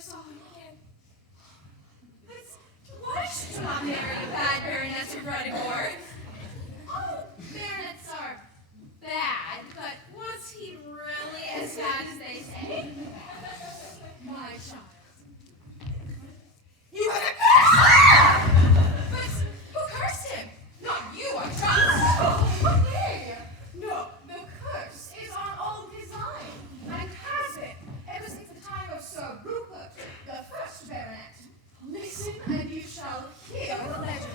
saw him again. Why should not marry a bad Baronet of Ruddigore? All baronets are bad, but was he really as bad as they say? My child. He was a curse! But who cursed him? Not you, I trust. Oh, hey! No, the curse is on old design, and has been ever since the time of Sir Ruthven, the first baronet. Listen, and you shall hear the legend.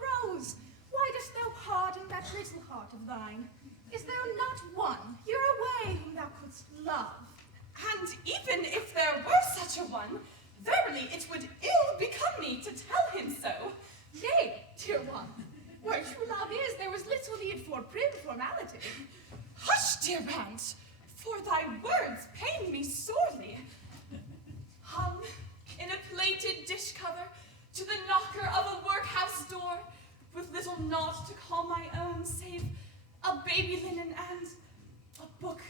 Rose, why dost thou harden that little heart of thine? Is there not one hereaway whom thou couldst love? And even if there were such a one, verily verily it would ill become me to tell him so. Nay, dear one, where true love is, there was little need for prim formality. Hush, dear aunt, for thy words pain me sorely. Hung in a plated dish cover to the knocker of a workhouse door, with little naught to call my own, save a baby linen and a book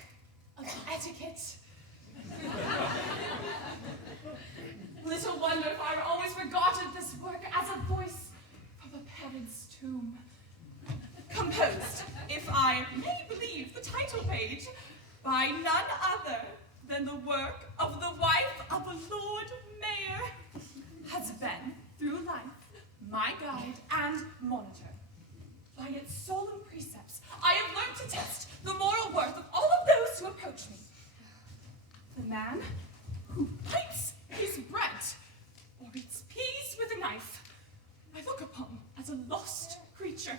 of etiquette. Little wonder if I always regarded this work as a voice from a parent's tomb. Composed, if I may believe the title page, by none other than the work of the wife of a Lord Mayor, has been, through life, my guide and monitor. By its solemn precepts, I have learned to test the moral worth of all of those who approach me. The man who bites his bread or eats peas with a knife, I look upon as a lost creature.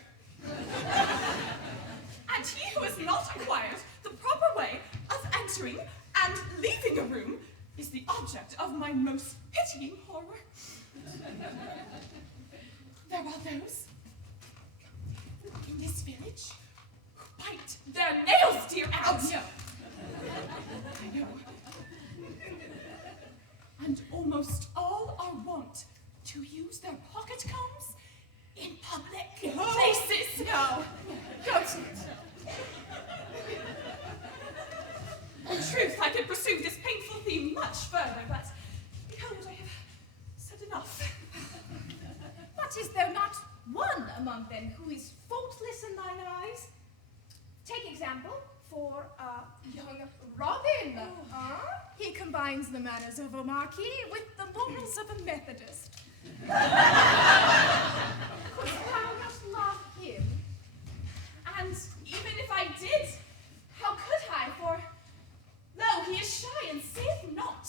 And he who has not acquired the proper way of entering and leaving a room is the object of my most pitying horror. There are those in this village who bite their nails, dear aunt. Oh, no. I know. And almost all are wont to use their pocket combs in public places. No, don't see it. In truth, I could pursue this painful theme much further, but behold, I have said enough. But is there not one among them who is faultless in thine eyes? Take example for young Robin. He combines the manners of a marquis with the morals of a Methodist. Couldst thou not love him? And even if I did, how could I? For, lo, he is shy and saith not.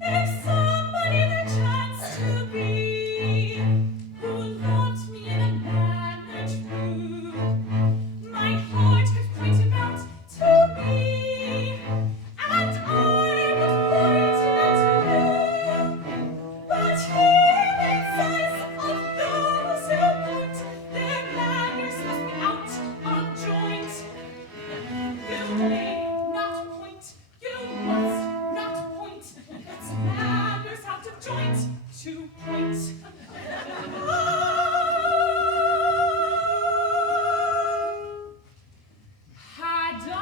If somebody there chanced to be who loved me in a manner true, my heart could point him out to me, and I would point him out to you. But here it says of those who point, their manners must be out of joint. You may not point, you must not point. It's manners out of joint to point. Had I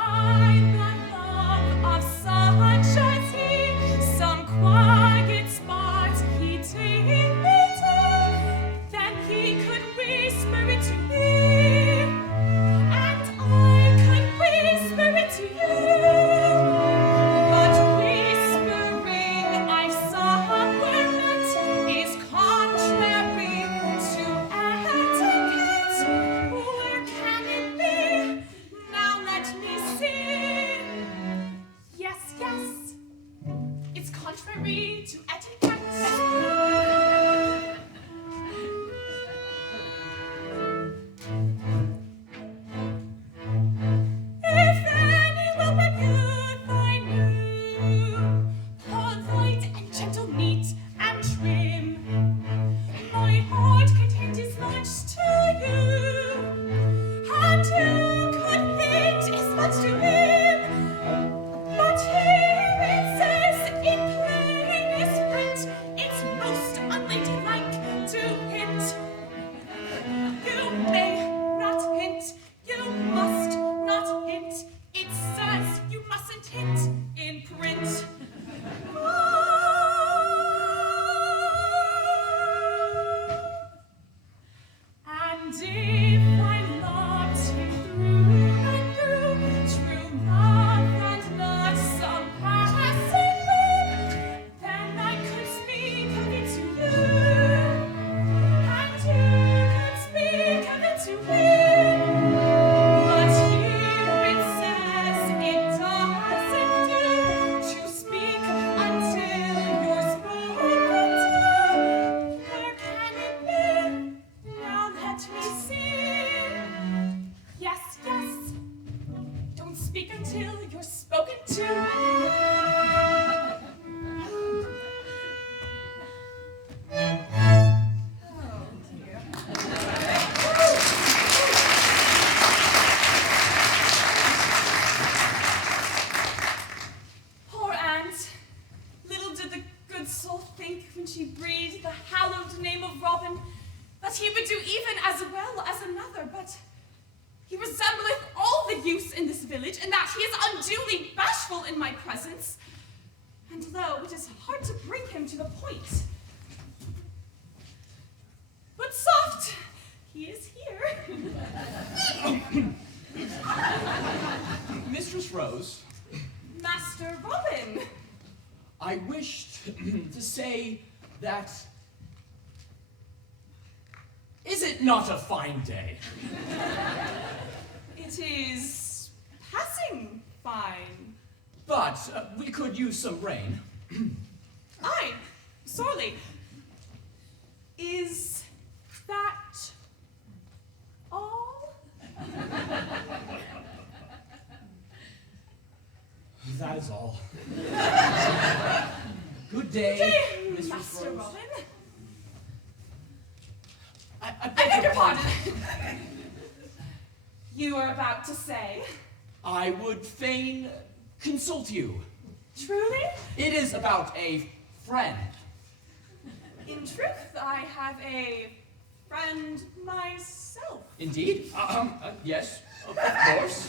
the love of such as he, some quiet spot he'd take me to, then he could whisper it to me, and I could whisper it to you. But whispering I somewhere meant is contrary to etiquette. Where can it be? Now let me see. Yes, yes, it's contrary to etiquette. If any will rebuke thy new, polite and gentle, neat and trim, my heart contained as much to you, and you could hint as much to him. But here it says in plainest print, it's most unladylike to hint. You may not hint, you must not hint. It says you mustn't hint in print. And if I loved him through and through, true love and not some passing whim, then I could speak of it to you, and you could speak of it to him. But here it says it doesn't do to speak until you're spoken to. Where can it be? Now till you're spoken to. Oh, dear. Poor aunt. Little did the good soul think when she breathed the hallowed name of Robin that he would do even as well as another, but he resembleth all the youths in this village, in that he is unduly bashful in my presence, and lo, it is hard to bring him to the point. But soft, he is here. Mistress Rose, Master Robin. I wished to say that... Is it not a fine day? It is passing fine. But we could use some rain. Aye, sorely. Is that all? That is all. Good day, Okay, Mistress Master Rose. Robin. I beg your pardon. You are about to say? I would fain consult you. Truly? It is about a friend. In truth, I have a friend myself. Indeed? Yes, of course.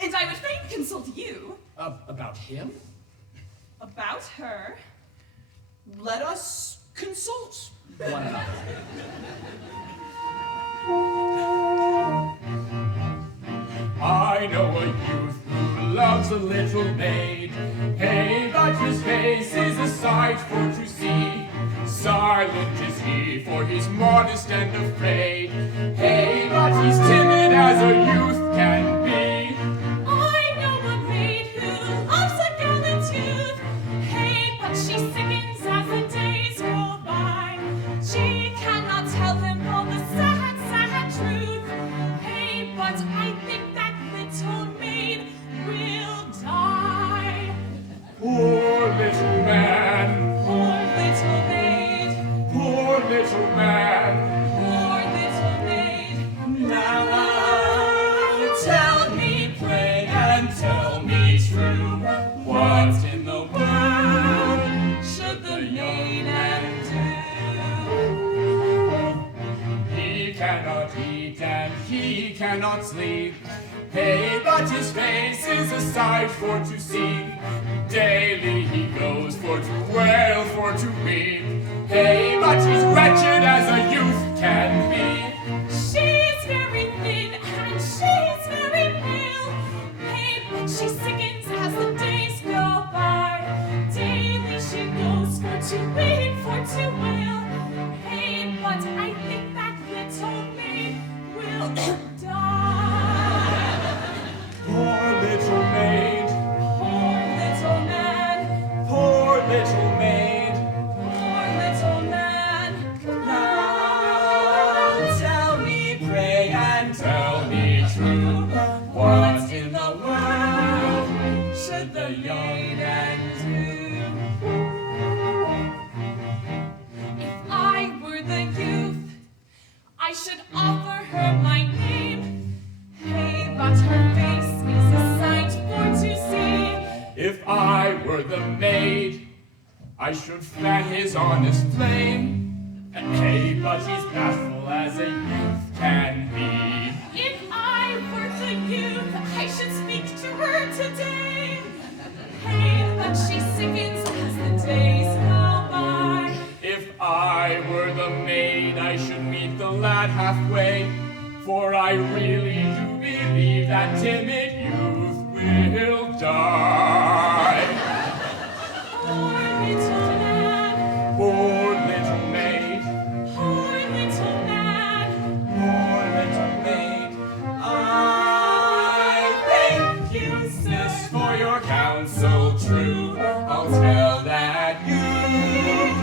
And I would fain consult you. About him? About her. Let us consult one another. I know a youth who loves a little maid. Hey, but his face is a sight for to see. Silent is he, for he's modest and afraid. Hey, but he's timid as a youth can be. I know a maid who loves a gallant youth. Hey, but she sickens as the days go by. She cannot tell him all the sad, sad truth. Hey, but I think that little maid will die. Poor little man, Poor little maid, poor little man. poor little maid. Now tell me, pray, and tell me true. What in the world Should the maiden do? He cannot eat and he cannot sleep. Hey, but his face is a sight for to see. Daily he goes for to wail, for to weep. Hey, but he's wretched as a youth can be. She's very thin and she's very pale. Hey, but she sickens as the days go by. Daily she goes for to weep, for to wail. Hey, but I think that little maid will die. Poor little maid, Poor little man, poor little maid. poor little man. now tell me, pray, and Tell me true, what in the world should the young maiden do? If I were the youth, I should offer her my name. Hey, but her face is a sight for to see. if I were the maid, I should fan his honest flame. Hey, but he's bashful as a youth can be. If I were the youth, I should speak to her today. Hey, but she sickens as the days go by. If I were the maid, I should meet the lad halfway. For I really do believe that timid youth will die. Poor little man, Poor little maid, poor little man. poor little maid? I thank you, sis, for your counsel true. I'll tell that youth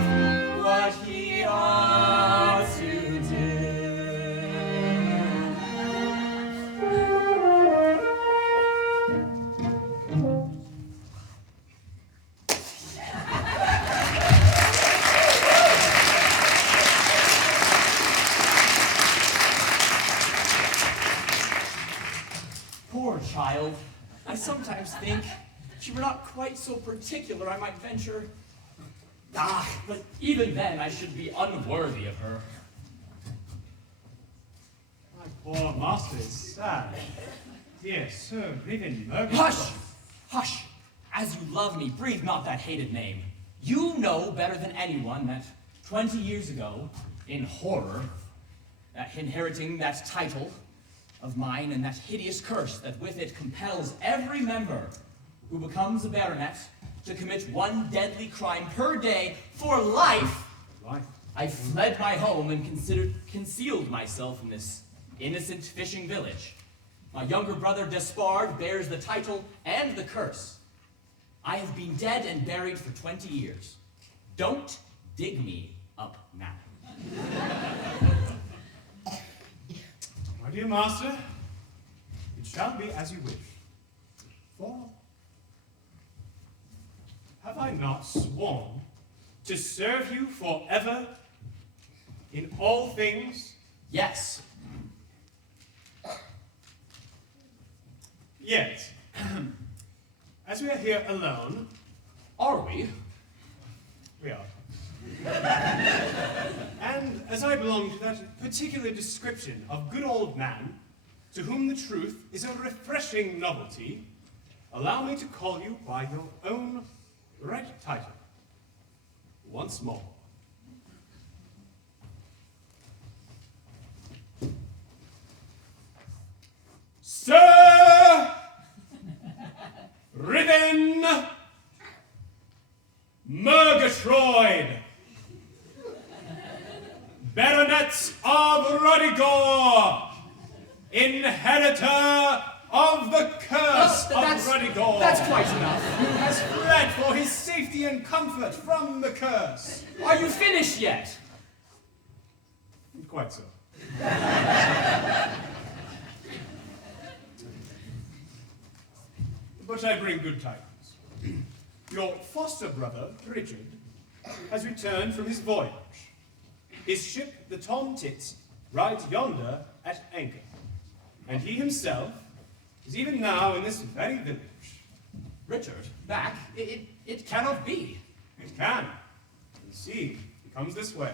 what he ought to do. sometimes think she were not quite so particular, I might venture. But even then I should be unworthy of her. My poor master is sad. Dear Sir Ruthven, Hush! Hush! As you love me, breathe not that hated name. You know better than anyone that 20 years ago, in horror, inheriting that title of mine and that hideous curse that with it compels every member who becomes a baronet to commit one deadly crime per day for life, I fled my home and concealed myself in this innocent fishing village. My younger brother Despard bears the title and the curse. I have been dead and buried for 20 years. Don't dig me up now. My dear master, it shall be as you wish. For have I not sworn to serve you forever in all things? Yes. Yet, as we are here alone, Are we? we are. And as I belong to that particular description of good old man, to whom the truth is a refreshing novelty, allow me to call you by your own right title, once more. Sir Ruthven Murgatroyd, Baronet of Ruddigore, inheritor of the curse of Ruddigore. That's quite enough. Who has fled for his safety and comfort from the curse. Are you finished yet? Quite so. But I bring good tidings. Your foster brother, Richard, has returned from his voyage. His ship, the Tom Tits, rides yonder at anchor. And he himself is even now in this very village. Richard, back? It cannot be. It can. And see, he comes this way.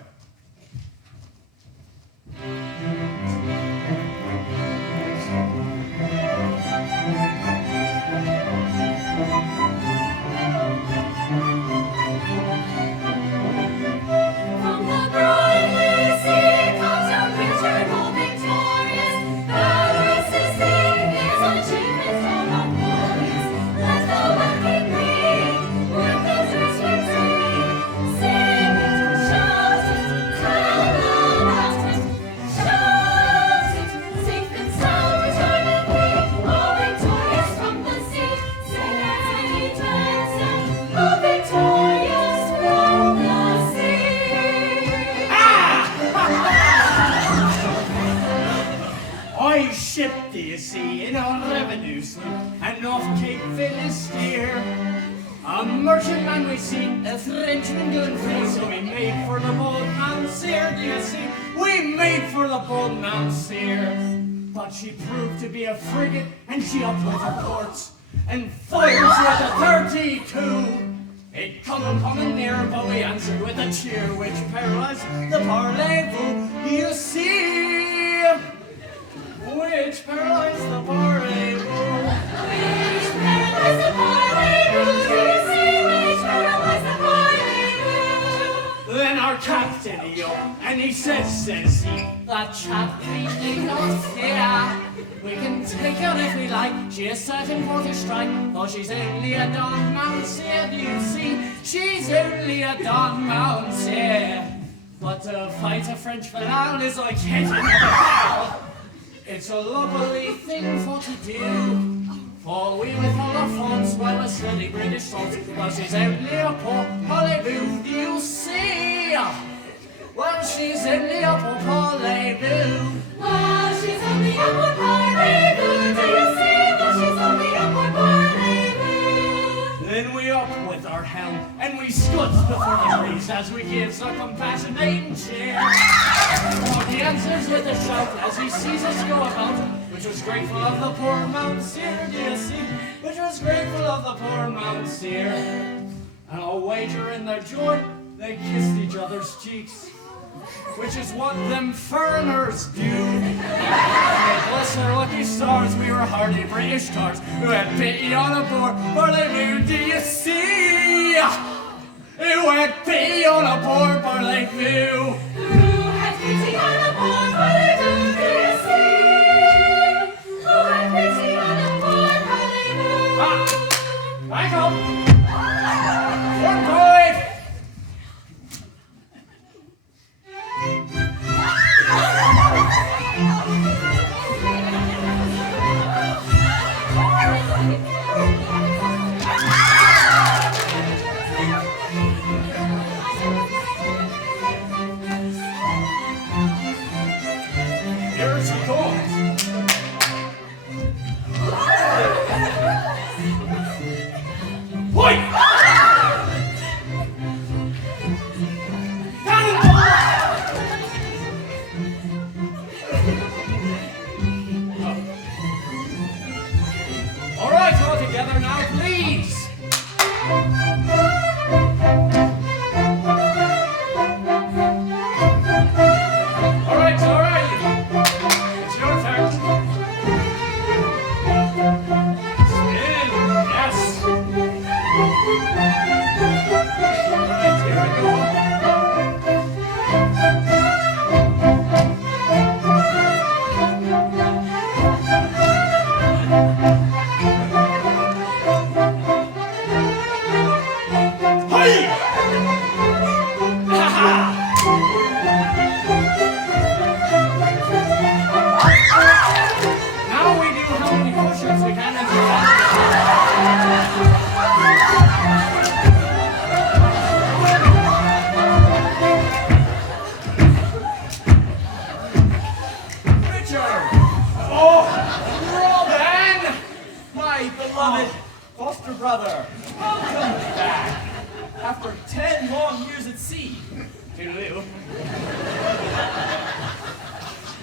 From the brightly sea comes young Richard, all victorious. Valorous his name, his achievements are not glorious. Let the working read, with those wrestling sing. Sing it, shout it, tell about it. Shout it, safe and sound returning we, all victorious from the sea. Sing as he turns down, all victorious from the sea. I shipped, do you see, in a revenue sloop, and off Cape Finisterre. A merchantman we see, a Frenchman doing free, so we made for the bold Mounseer, do you see? We made for the bold Mounseer. But she proved to be a frigate, and she up with her ports, and fires with a 32. It coming near, but we answered with a cheer, which paralyzed the parlez-vous, you see. Which paralyzed the parlez-vous. Which paralyzed the parlez-vous? Do you see which paralyzed the parlez-vous? Then our captain he yelled, and he says he, that chap we need not fear. We can take her if we like, she is certain for to strike, though she's only a Don Mounseer, do you see? She's only a Don Mounseer. But to fight a French felon is like hitting a cow. It's a lovely thing for to do, for we with all our faults, while we're steady British salts, well she's only a poor parlez-vous, do you see? Well she's only a poor parlez-vous. Well, she's only a poor parlez-vous. Do you see? Well, she's only a poor parlez-vous. Then we up with our helm, and we scuds before the breeze as we gives a compassionating cheer. For the answers with a shout as he sees us go about, which was grateful of the poor Mounseer, do you see? Which was grateful of the poor Mounseer. And I'll wager in their joy, they kissed each other's cheeks, which is what them foreigners do. And bless their lucky stars, we were hardy British tars who had pity on a poor Barley-View, do you see? Who had pity on a poor Barley-View? Who had pity on a poor Barley-View, do you see? Who had pity on a poor Barley-View? Back up! One point! Here she comes. Wait! All right, all together now, please. All right. It's your turn. Spin, yes. All right, here we go. Now we do how many push-ups we can into Richard! Oh, Robin! My beloved foster brother, welcome back. After 10 long years at sea. Toodaloo.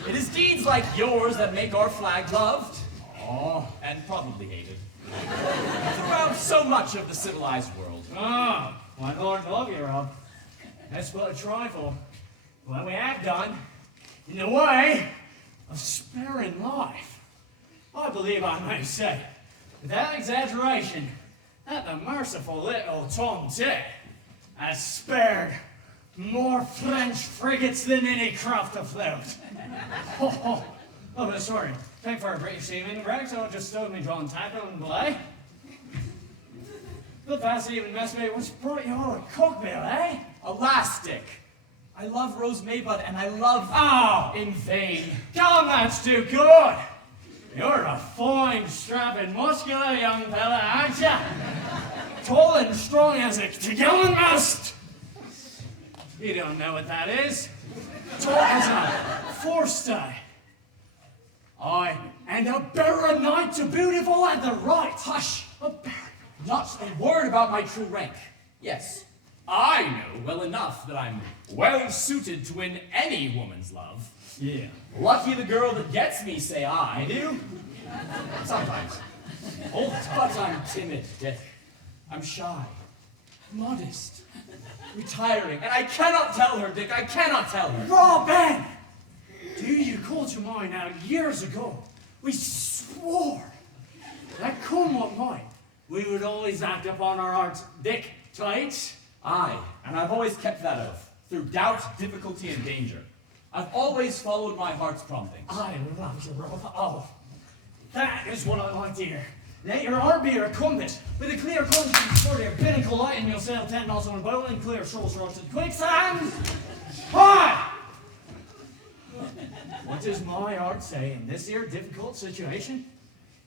It is deeds like yours that make our flag loved, and probably hated, throughout so much of the civilized world. my Lord love you, Rob. That's but a trifle. What we have done, in the way of sparing life, I believe I may say, without exaggeration, that the merciful little Tom Tit has spared more French frigates than any craft afloat. Oh, but sorry. Thank for a British seaman, Rex. I'll just stow me drawn tackle and belay. The fast even messmate was pretty hard cockbill, eh? Elastic. I love Rose Maybud, and I love... Oh, in vain. Come, that's too good. You're a fine, strapping, muscular young fella, aren't ya? Tall and strong as a together must. You don't know what that is. Tall as a forestay. Aye, and a baronet to beautiful at the right. Hush! A baron. Not a word about my true rank. Yes, I know well enough that I'm well suited to win any woman's love. Yeah. Lucky the girl that gets me, say I. You? Sometimes. All the time. But I'm timid, Dick. I'm shy, modest, retiring, and I cannot tell her, Dick, I cannot tell her. Robin! Do you call to mind now, years ago, we swore that come what might, we would always act upon our hearts dictates? Aye, and I've always kept that oath, through doubt, difficulty, and danger. I've always followed my heart's promptings. I love you, Rob. Oh, that is what I like to hear. Let your heart be your compass, with a clear conscience for your pinnacle light, and you'll sail 10 knots on a boat and clear shoals rocks and quicksand. Hi! What does my heart say in this here difficult situation?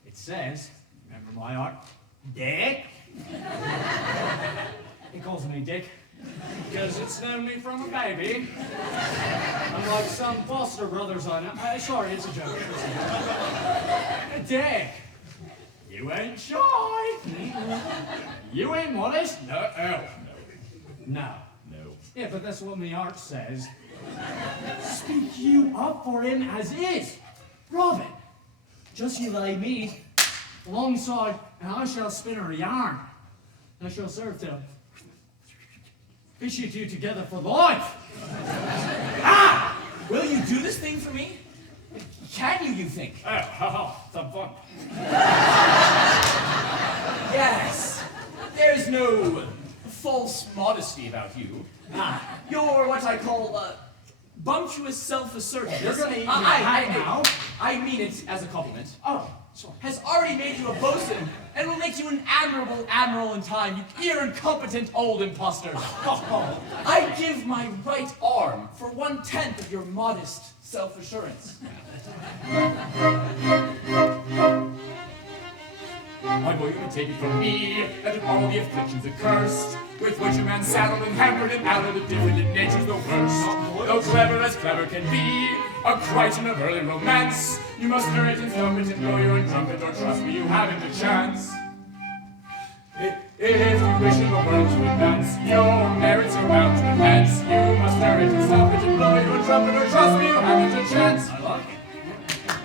It says, remember my heart, Dick? He calls me Dick because it's known me from a baby. Unlike some foster brothers I know. Sorry, it's a joke. Dick, you ain't shy. You ain't modest. No. Yeah, but that's what my heart says. speak you up for him as is. Robin, just you lay me alongside, and I shall spin her a yarn. I shall serve to fish you two together for life. Ah! Will you do this thing for me? Can you think? Oh, ha, the fun. Yes. There's no false modesty about you. You're what I call bumptious self-assertiveness. You're gonna eat your hat now. I mean it as a compliment. Oh, sorry. Has already made you a bosun, and will make you an admirable admiral in time, you incompetent old impostor. I give my right arm for 1/10 of your modest self-assurance. I will you can take it from me, that in all the afflictions accursed, with which a man saddled and hampered and out of the different in nature's the worst. Though clever as clever can be, a crichton of early romance, you must narrate and thump it and blow your own trumpet, or trust me, you haven't a chance. If you wish in the world to advance, your merits are bound to advance. You must narrate and thump it and blow your own trumpet, or trust me, you haven't a chance. I like it.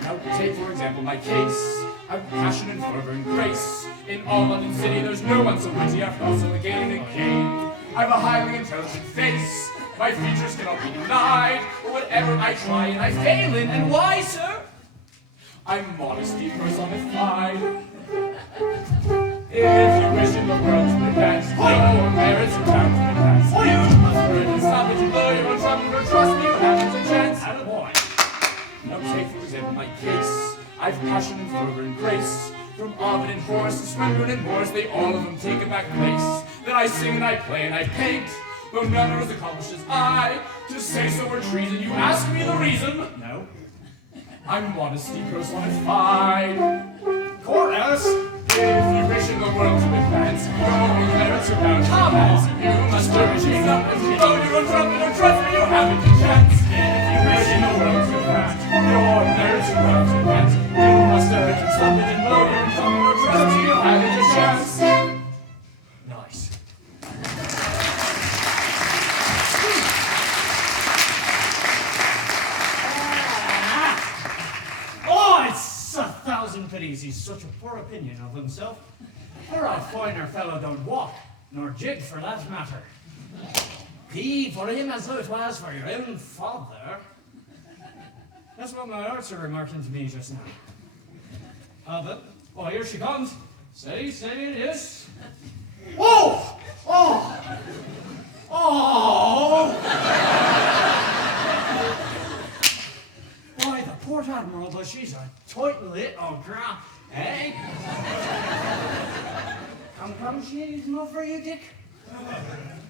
Now take for example my case. I've passion and fervor and grace. In all London city there's no one so witty, I've also a gain and gain. I've a highly intelligent face. My features cannot be denied. But whatever I try and I fail in, and why, sir? I'm modesty personified. If you wish in the world to advance, your merits are bound to advance. You must learn and stop it and blow your own trumpet, or trust me, you haven't a chance. Attaboy. Now take for example my case. I've passion and fervor and grace. From Ovid and Horace to Swinburne and Morris, they all of them take a back place. Then I sing and I play and I paint, though none are as accomplished as I. To say so were treason, you ask me the reason? No. I'm modesty personified. Chorus! If you wish in the world to advance, your merits are bound to advance. You must urge yourself and blow your own trumpet, or trust me, you haven't a chance. If you wish in the world to advance, your merits are bound to advance. You must urge yourself and blow your own trumpet, or trust me, you haven't a chance. Nice. Oh, it's a thousand pities he's such a poor opinion of himself. For a finer fellow don't walk, nor jig for that matter. He for him as though it was for your own father. That's what my arts are remarking to me just now. But, oh, here she comes. Steady, steady it is. Oh! Oh! Oh! Why, the Port Admiral, but she's a tight little girl, eh? Come, she's not for you, Dick.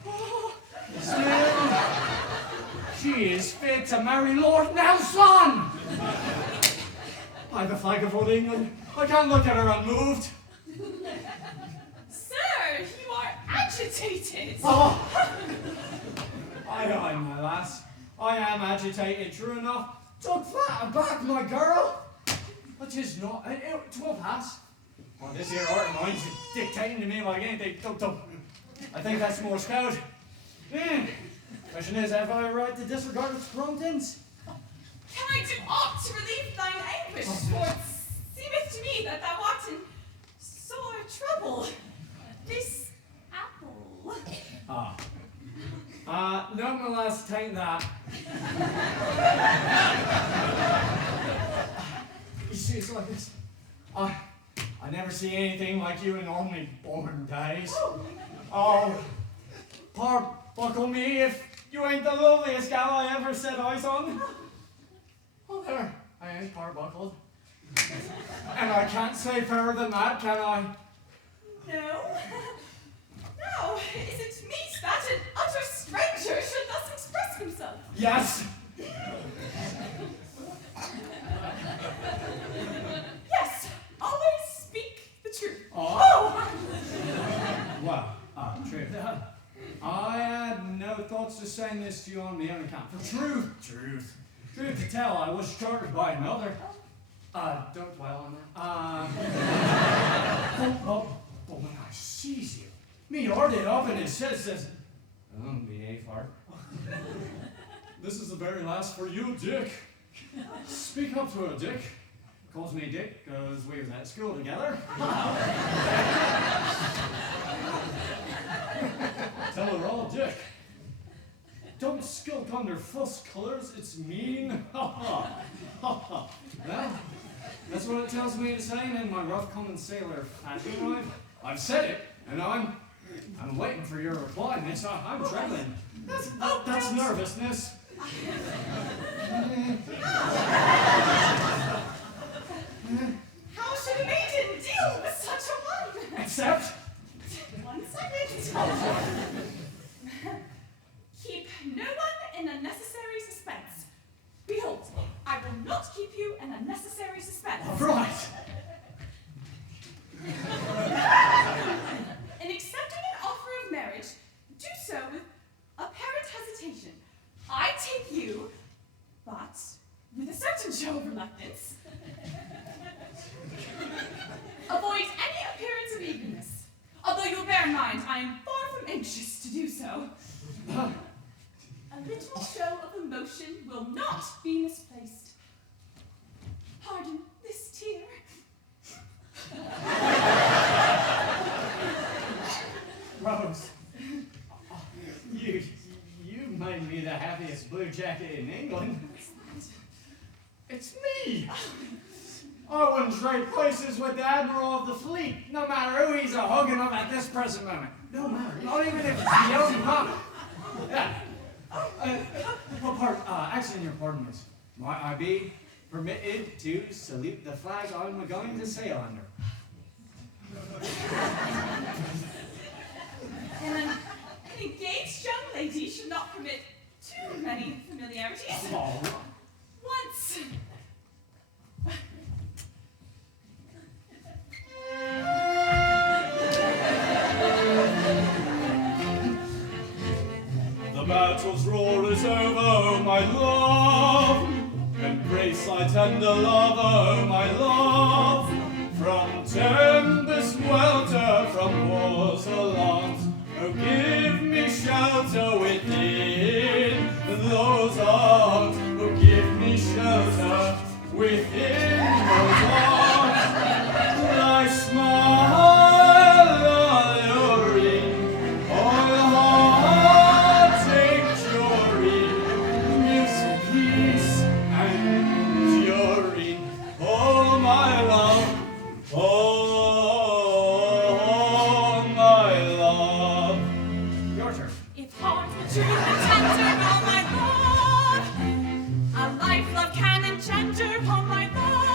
Oh, still, she is fit to marry Lord Nelson. By the flag of old England, I can't look at her unmoved. Sir, you are agitated. Oh! Aye, my lass. I am agitated, true enough. Don't flat aback, my girl. But 'tis not. It will pass. Well, this here art of mine's dictating to me like anything. I think that's more scout. Question is, have I a right to disregard its promptings? Can I do aught to relieve thine anguish? For it seemeth to me that thou art in sore trouble. This apple. Nonetheless, tain't that. You see, it's like this. I never see anything like you in all my born days. Oh, buckle me if you ain't the loveliest gal I ever set eyes on. Oh, there, I ain't buckled. And I can't say fairer than that, can I? No. No, is it meet that an utter stranger should thus express himself? Yes. Yes, always speak the truth. Oh. Well, truth. I had no thoughts of saying this to you on my own account. For truth to tell, I was chartered by another. Don't dwell on that. But when I sees you, me heart it up and it says, behave, heart. This is the very last for you, Dick. Speak up to her, Dick. Calls me Dick because we was at school together. Tell her all, Dick. Don't skulk under false colors, it's mean. Ha ha. Ha ha. Well, that's what it tells me to say in my rough common sailor fashion. I've said it, and I'm waiting for your reply, miss. I'm trembling. That's nervousness. How should a maiden deal with such a one? Except? 1 second. Keep no one in unnecessary suspense. Behold, I will not keep you in unnecessary suspense. All right. In accepting an offer of marriage, do so with apparent hesitation. I take you, but with a certain show of reluctance. Avoid any appearance of eagerness, although you'll bear in mind I am far from anxious to do so. A little show of emotion will not be misplaced. Pardon this tear. Rose, you made me the happiest blue jacket in England. It's me. I wouldn't trade places with the Admiral of the Fleet, no matter who he's a-hugging of at this present moment. No matter, not even if it's the young pup. Yeah. Actually, your pardon, miss. Might I be permitted to salute the flag I'm going to sail under? An engaged young lady should not permit too many familiarities. Oh. Once. The battle's roar is over, oh my love. Embrace thy tender love, oh my love. From tempest welter, from war's alarms, oh give me shelter within those arms. Oh give me shelter within those arms. Thy smile alluring, all heart enduring, gives peace and enduring. Oh my love, oh my love. Your turn. If heart were true and tender, oh my love, a life love can engender, oh my love.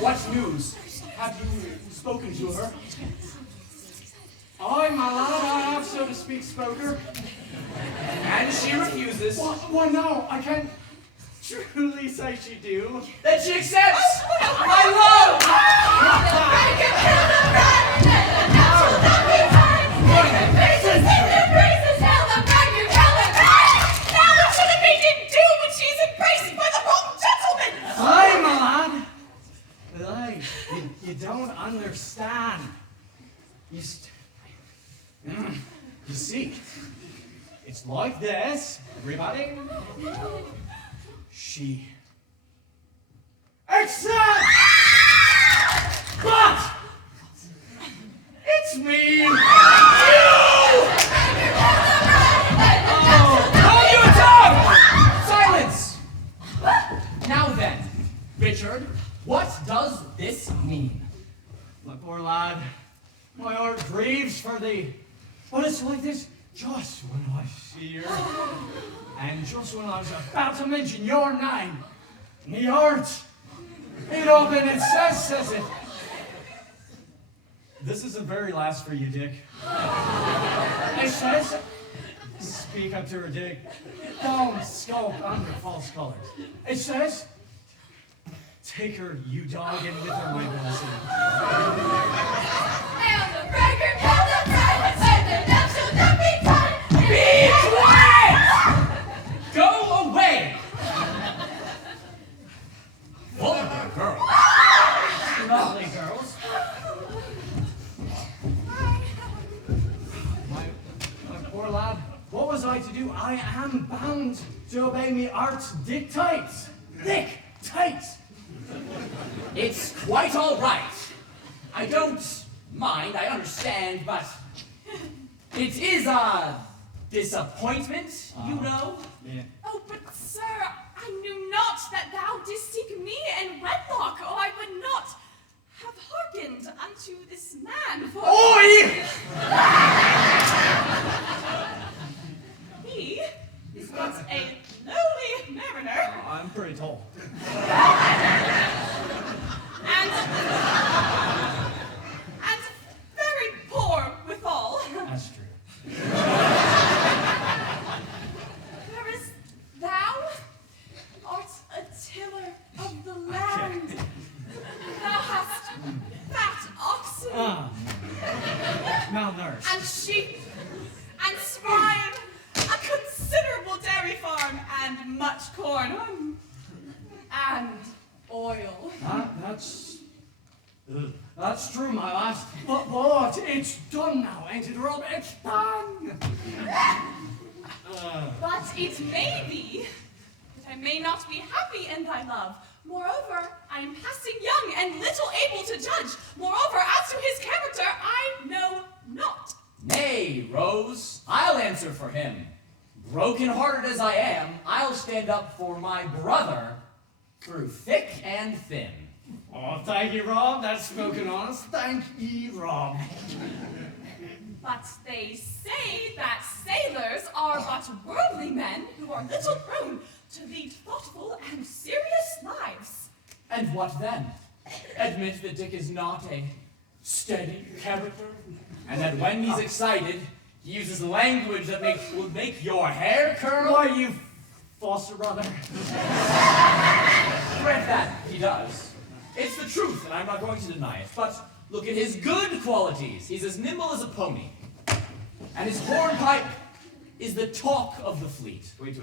What news? Have you spoken to her? I, my lad, I have, so to speak, spoke her. And she refuses. Well, no, I can't truly say she do. Then she accepts! My love! Aye, my lad. Aye, you don't understand. You see, it's like this, everybody. She accepts! But it's me! Hold your tongue! Silence! Now then, Richard, what does this mean? My poor lad, my heart grieves for thee. But it's like this just when I see her, and just when I was about to mention your name, me heart, it up and it says it. This is the very last for you, Dick. It says, speak up to her, Dick. Don't skulk under false colors. It says, take her, you dog, and with her, my blessing. Be quiet! Go away! Vulgar girl. Lovely girls. My poor lad, what was I to do? I am bound to obey me art's dictates. Dictates! It's quite all right. I don't mind, I understand, but it is a disappointment, you know. Yeah. Oh, but sir, I knew not that thou didst seek me in wedlock, or I would not have hearkened unto this man, for Oi! he is but a lowly mariner, I'm pretty tall. and very poor withal. That's true. Whereas thou art a tiller of the land. Thou hast fat oxen Malnourished. and sheep and swine, a considerable dairy farm, and much corn and oil. That's true, my lass. But it's done now, ain't it, Rob? It's done. But it may be that I may not be happy in thy love. Moreover, I am passing young and little able to judge. Moreover, as to his character, I know not. Nay, Rose, I'll answer for him. Broken-hearted as I am, I'll stand up for my brother through thick and thin. Oh, thank you, Rob. That's spoken honest. Thank you, Rob. But they say that sailors are but worldly men who are little prone to lead thoughtful and serious lives. And what then? Admit that Dick is not a steady character, and that when he's excited, he uses language that will make your hair curl? Why, you foster brother. Grant that, he does. It's the truth, and I'm not going to deny it. But look at his good qualities. He's as nimble as a pony. And his hornpipe is the talk of the fleet. Wait.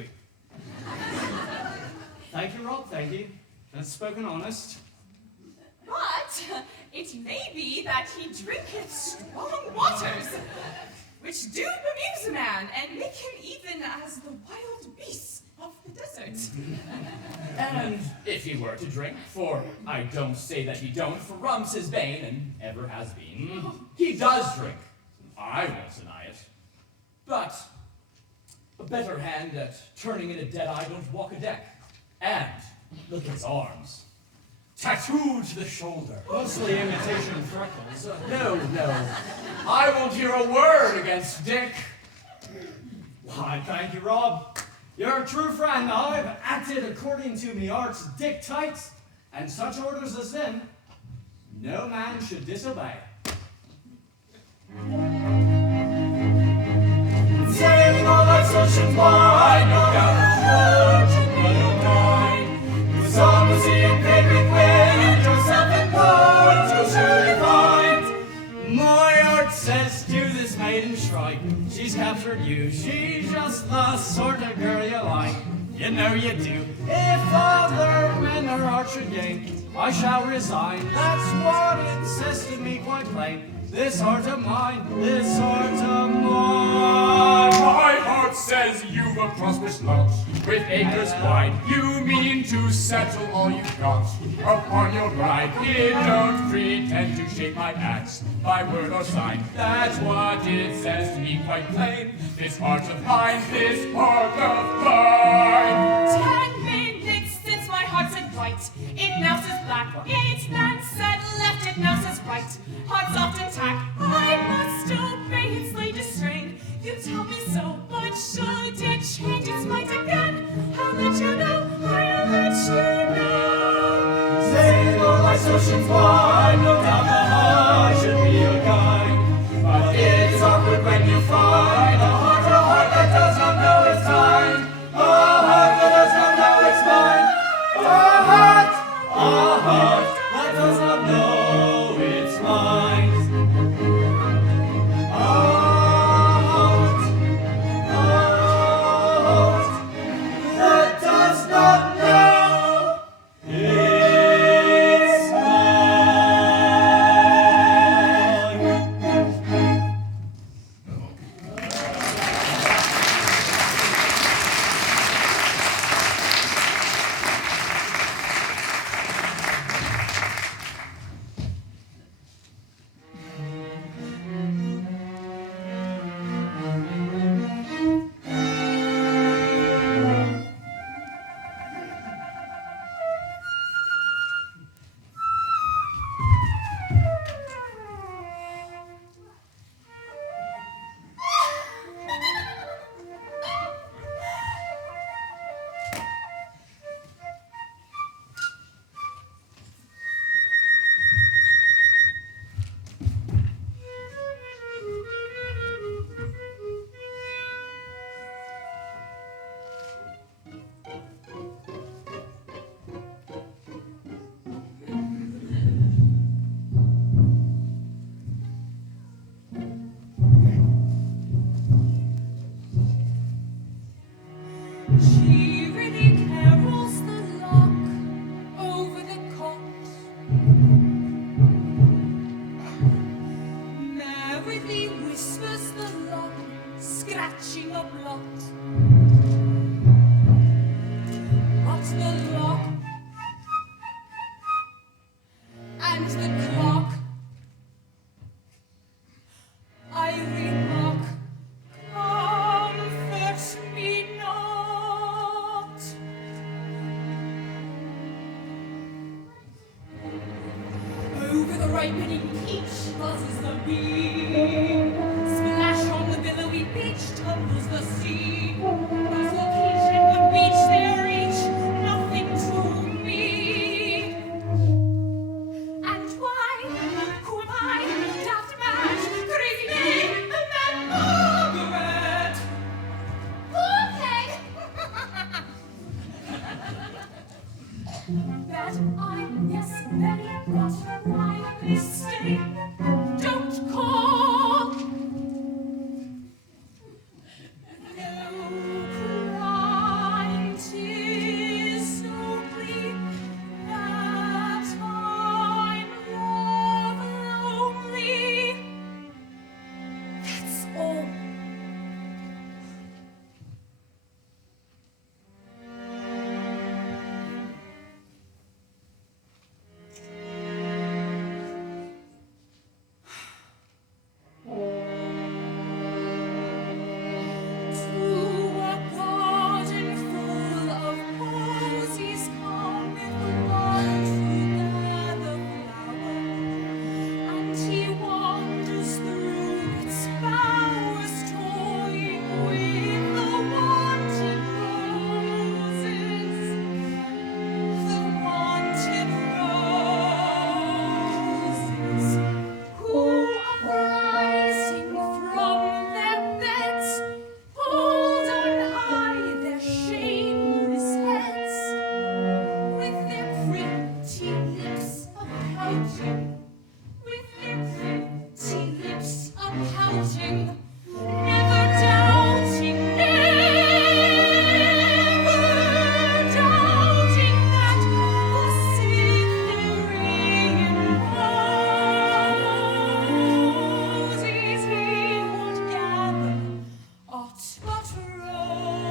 Thank you, Rob. Thank you. That's spoken honest. But it may be that he drinketh strong waters, which do amuse a man, and make him even as the wild beasts of the desert. And if he were to drink, for I don't say that he don't, for rum's his bane, and ever has been, he does drink. I won't deny it. But a better hand at turning in a dead eye don't walk a deck. And look at his arms. Tattooed to the shoulder. Mostly imitation freckles. No. I won't hear a word against Dick. Why, thank you, Rob. You're a true friend. I've acted according to me art's dictates, and such orders as them, no man should disobey. Sailing all life's oceans wide, no doubt the fortune will guide. With song of sea and fragrant wind, yourself and poet you'll surely find. My heart says to this maiden shrike, she's captured you, she's just the sort of girl you like. You know you do. If other men her heart should gain, I shall resign. That's what it says to me quite plain. This heart of mine, this heart of mine. My heart says you've a prosperous lot, with acres wide. You mean to settle all you've got upon your bride. It don't pretend to shake my axe by word or sign. That's what it says to me quite plain. This heart of mine, this heart of mine. 10 minutes since my heart said right, it now says black. It then said left, it now says right. Heart's often tack, I must obey its latest strain. You tell me so, but should it change its mind again, I'll let you know, I'll let you know. Sailing all life's oceans wide, no doubt the heart should be your guide. But it is awkward when you find a heart that does not know its time. A heart that does not know its mind. A heart that does not know its mind. A heart that does not know its mind. She really carols the lock over the cot. Merrily whispers the lock, scratching a blot. But the lock and the clock, I remark, comfort me not. Over the ripening peach buzzes the bee. Splash on the billowy beach tumbles the sea. As the peach and the beach they reach, nothing to me. And why? Who am I? Daft mad, crazy maid, and Margaret. Poor peg! That I'm, yes, very rotten my mistake. Don't call. No pouting, with lips, empty lips a pouting, never doubting, that the Cytherean posies he would gather aught but roses.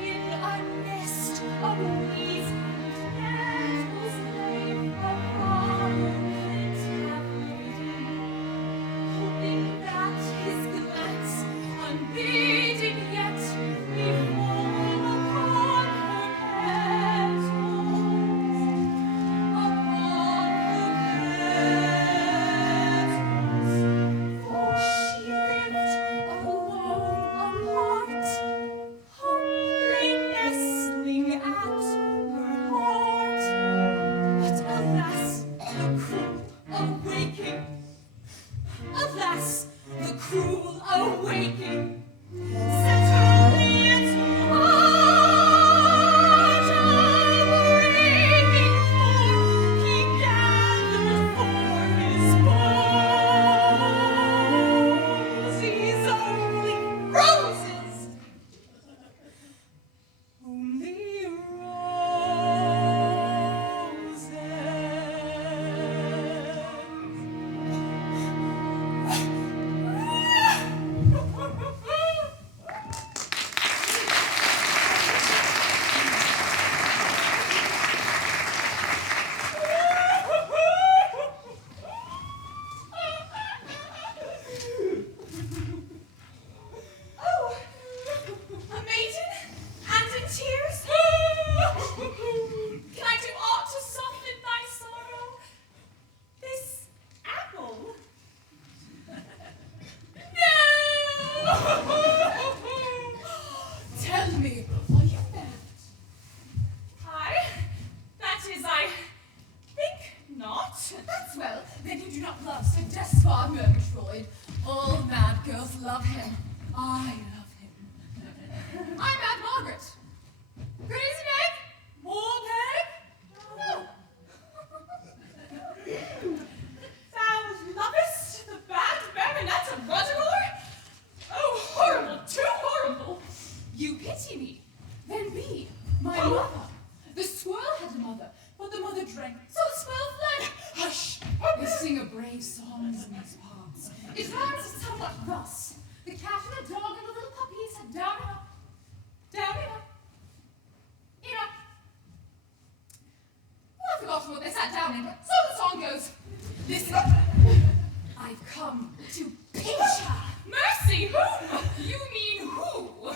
In a nest of weeds and nettles lay a Baronet of Ruddigore, hoping that his glance, unbidden yet, may fall upon her petals, for she lived alone apart, humbly nestling at her heart. But alas, the cruel awaking, alas, the cruel awaking, set her little heart a-breaking, for he gathered for his posies only roses, only Oh, a maiden and in tears? Can I do aught to soften thy sorrow? This apple? No! Tell me, are you mad? That is, I think not. That's well, then you do not love Sir Despard, Murgatroyd. All mad girls love him. I love him. I'm Mad Margaret. Crazy Meg? More Meg? No. Thou lovest the bad Baronet of Ruddigore? Oh, horrible, too horrible! You pity me? Then be my mother. The squirrel had a mother, but the mother drank, so the squirrel fled. Hush! They sing a brave song in these parts. It runs somewhat thus. The cat and the dog and the little puppy sat down and up, down and up, in up. Well, I've forgotten what they sat down in, but so the song goes. Listen, I've come to pinch her. Mercy, whom? You mean who?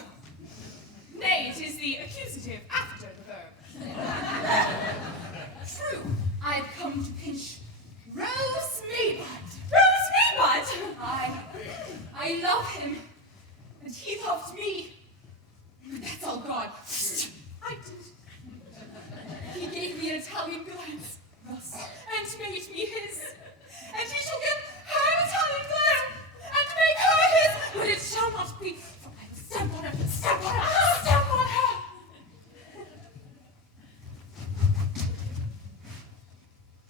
Nay, it is the accusative after the verb. True, I've come to pinch Rose Maybud. Rose Maybud! I love him, and he loved me. But that's all gone. I did. He gave me an Italian glance, thus, and made me his. And he shall give her an Italian glance, and make her his. But it shall not be, for I will stamp on her, stamp on her, stamp on her.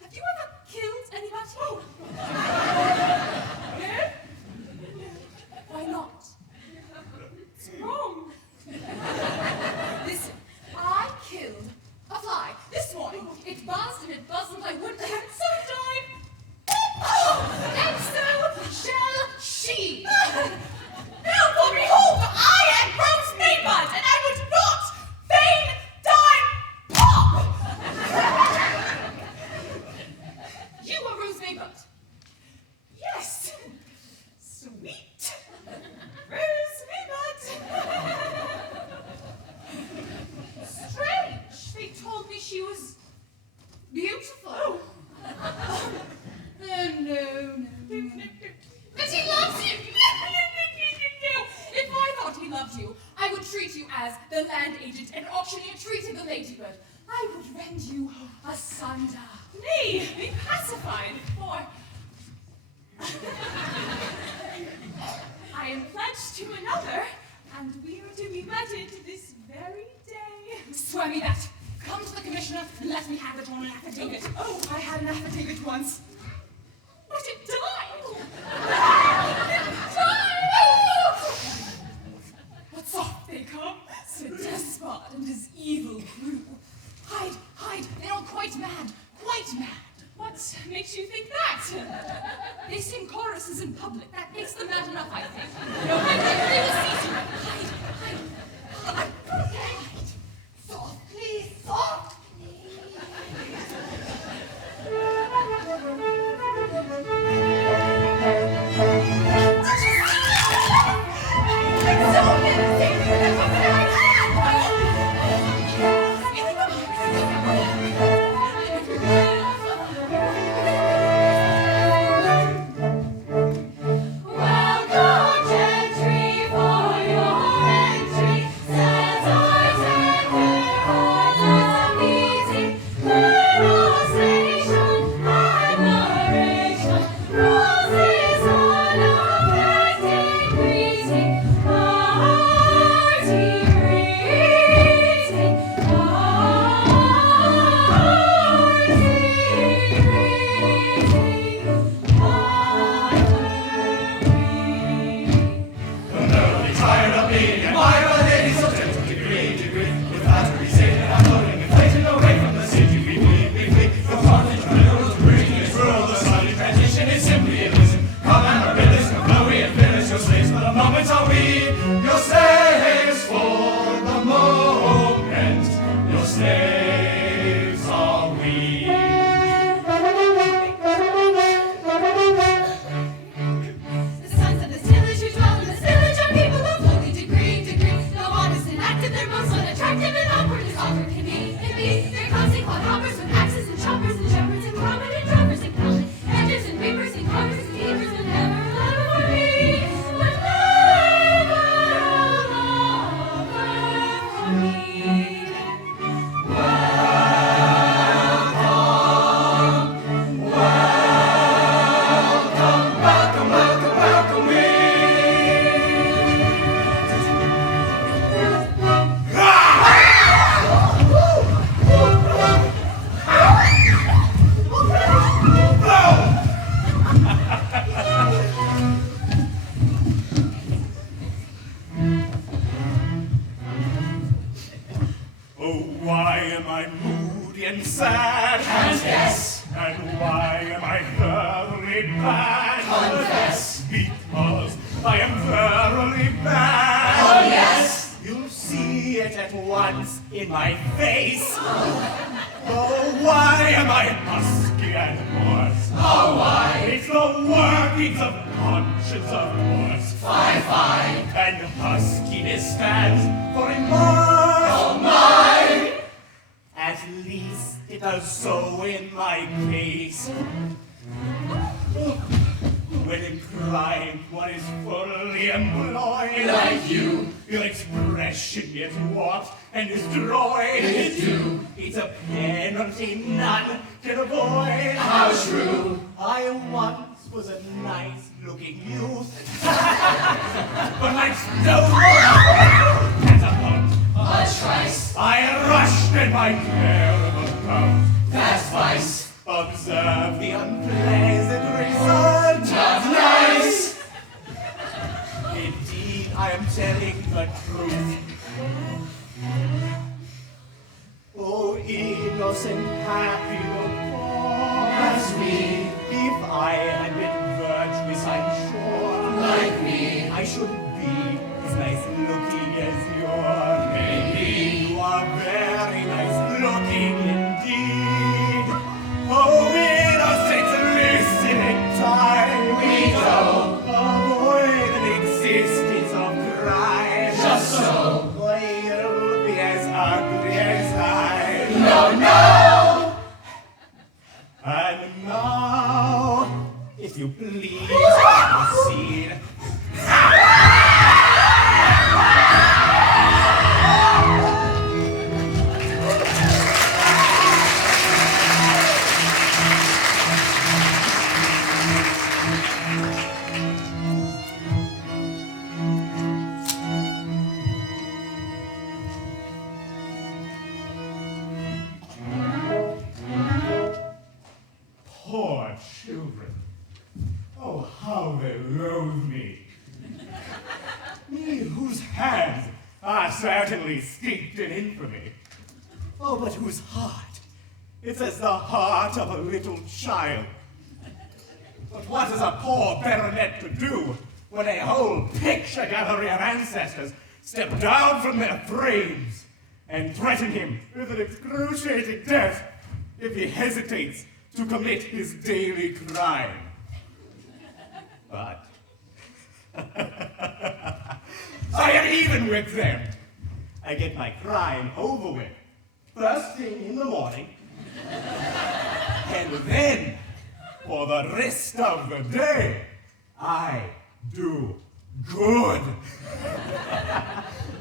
Have you ever killed anybody? Oh. Yeah? Why not? It's wrong. Listen, I killed a fly this morning. It buzzed and it buzzed and I wouldn't have it, so it died. And so shall she. Now, for behold, I am Rose Maybud, and I would not fain die pop! You are Rose Maybud. Yes, sweet Rose Maybud. Strange. They told me she was beautiful. Oh. No. But he loves you. If I thought he loved you, I would treat you as the land agent and auctioneer treated the ladybird. I would rend you asunder. Nay, be pacified, for I am pledged to another, and we are to be wedded this very day. Swear me that. Come to the commissioner and let me have it on an affidavit. Oh, I had an affidavit once. But it died. It died! What's off they come? Sir Despard and his evil crew. Hide, hide, they're all quite mad, quite mad. What makes you think that? They sing choruses in public. That makes them mad enough, I think. No, hide, they will seize you. Hide, hide. Hide. Softly, softly. finely steeped in infamy. Oh, but whose heart? It's as the heart of a little child. But what is a poor baronet to do when a whole picture gallery of ancestors step down from their frames and threaten him with an excruciating death if he hesitates to commit his daily crime? But I am even with them. I get my crime over with first thing in the morning, and then for the rest of the day, I do good.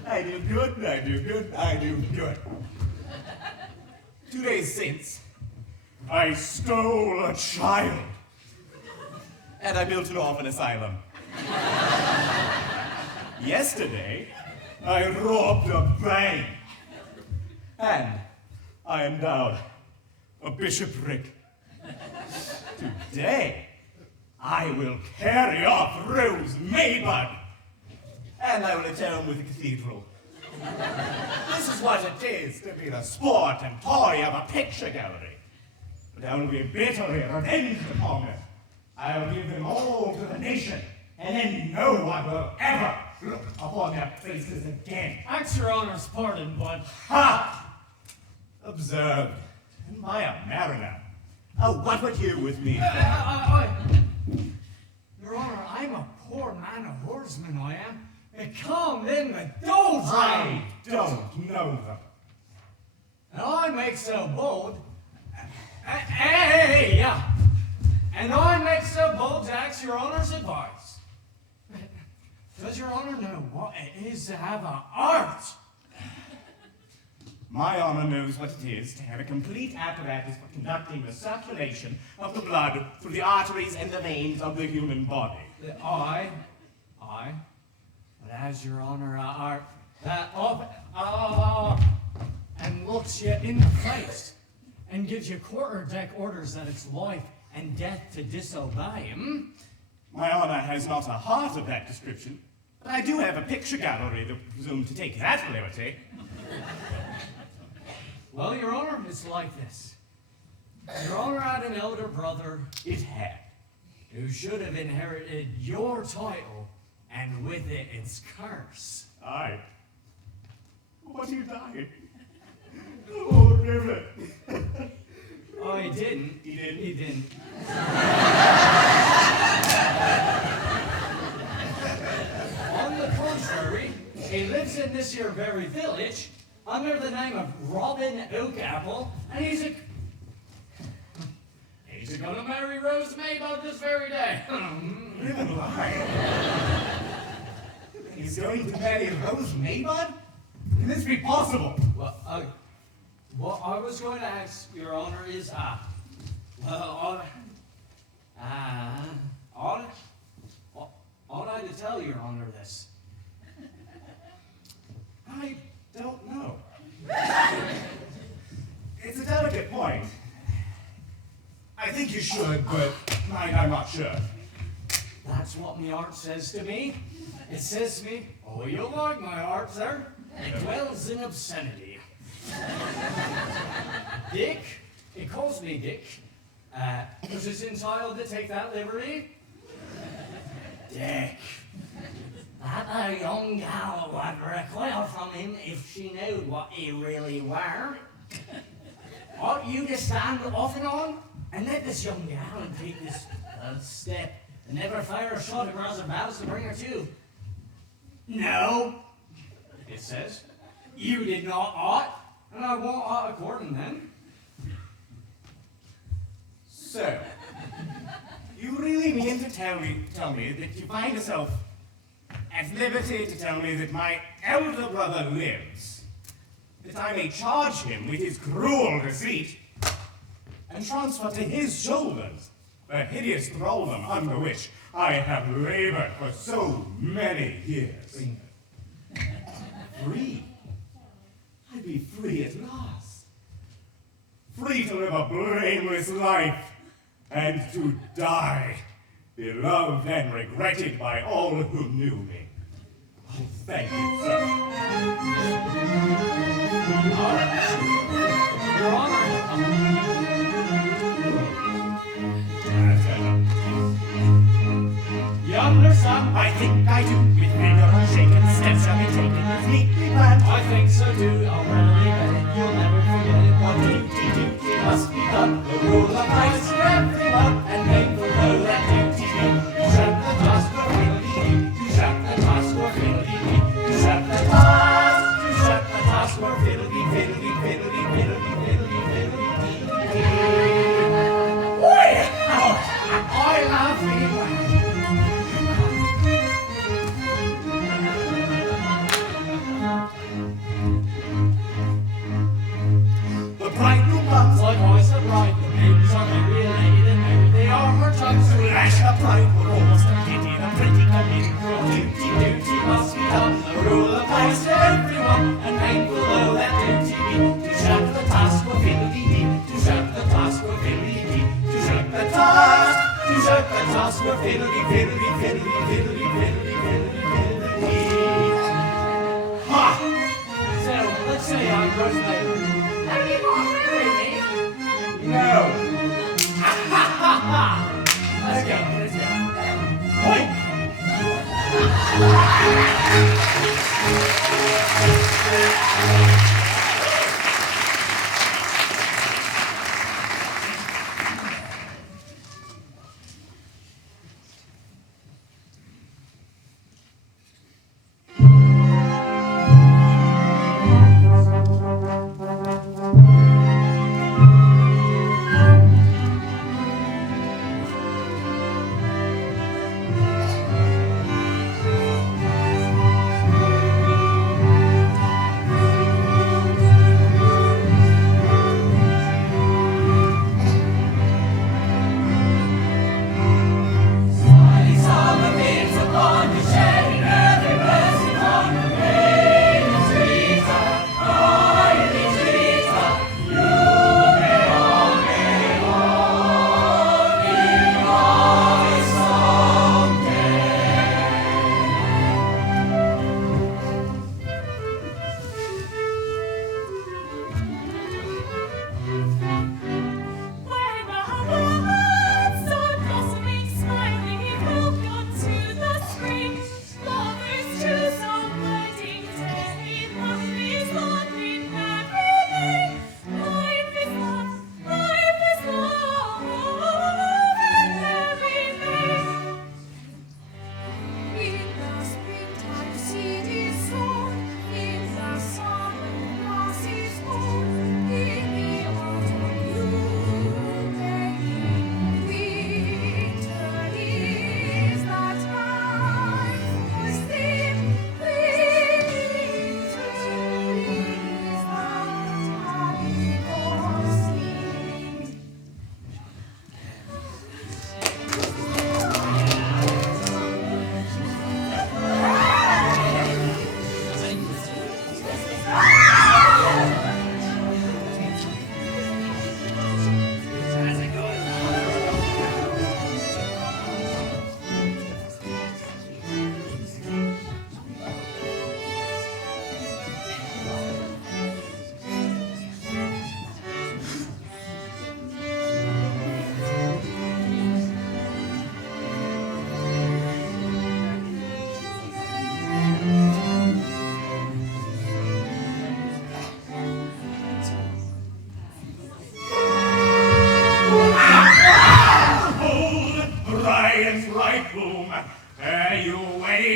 I do good, I do good, I do good. 2 days since, I stole a child, and I built an orphan asylum. Yesterday, I robbed a bank, and I endowed a bishopric. Today, I will carry off Rose Maybud, and I will atone with the cathedral. This is what it is to be the sport and toy of a picture gallery. But I will be bitterly revenged upon them. I will give them all to the nation, and then no one will ever look upon their faces again. Ask your honor's pardon, but... Ha! Observed, and by a mariner. Oh, what would you with me? Your honor, I'm a poor man, a horseman, I am. And come then the dogs I don't know them. And I make so bold... Hey, yeah. And I make so bold to ask your honor's advice. Does your honor know what it is to have an art? My honor knows what it is to have a complete apparatus for conducting the circulation of the blood through the arteries and the veins of the human body. Aye. But as your honor art that up and looks you in the face and gives you quarter-deck orders that it's life and death to disobey him. My honor has not a heart of that description, but I do have a picture gallery that would presume to take that liberty. Well, your honor, it's like this. Your honor had an elder brother, It had. who should have inherited your title, and with it its curse. Aye. What are you dying? Oh, River. Oh, he didn't. He didn't? He didn't. On the contrary, he lives in this here very village under the name of Robin Oakapple, and he's gonna marry Rose Maybud this very day. He's going to marry Rose Maybud? Can this be possible? Well, what I was going to ask, your honor, is, ought I to tell your honor this? I don't know. It's a delicate point. I think you should, but I'm not sure. That's what my art says to me. It says to me, oh, you'll like my art, sir. It dwells in obscenity. Dick, it calls me Dick, because it's entitled to take that liberty. Dick. That a young gal would recoil from him if she knew what he really were. Ought you to stand off and on and let this young gal take this step and never fire a shot across her bows to bring her to? No, it says. You did not ought, and I won't ought according then. So, you really mean to tell me that you find yourself at liberty to tell me that my elder brother lives, that I may charge him with his cruel deceit, and transfer to his shoulders the hideous thraldom under which I have labored for so many years? Free? I'd be free at last. Free to live a blameless life, and to die, beloved and regretted by all who knew me. Thank you, sir. Your Honor. Yonder son, I think I do, with vigor unshaken, steps shall be taken, with neatly planned. I think so too. I'll rarely bet it. You'll never forget it. What duty must be done. The rule applies to everyone, and painful though that duty be. To shut the task or fiddly-dee. To shut the task or fiddly-dee. To shut the task. To shut the task or fiddly-fiddly-fiddly-fiddly-fiddly-fiddly-dee. I love you. The bridegroom comes, Like voice of bride, the maidens are merry elated, and merry they are her tongues. to lash the bride, were almost a pity, the pretty committing. Duty must be done. The rule applies to everyone, and painful though that duty be. To shut the task or fiddly-dee. To shut the task or fiddly-dee. To shut the task. To shut the task or fiddly-fiddly-fiddly-fiddly-fiddly-fiddly-fiddly-dee. Ha! So, let's say I'm Rose Maybud. Oh, you won't marry me? No! Ha ha ha ha! Let's go, let's go. Point!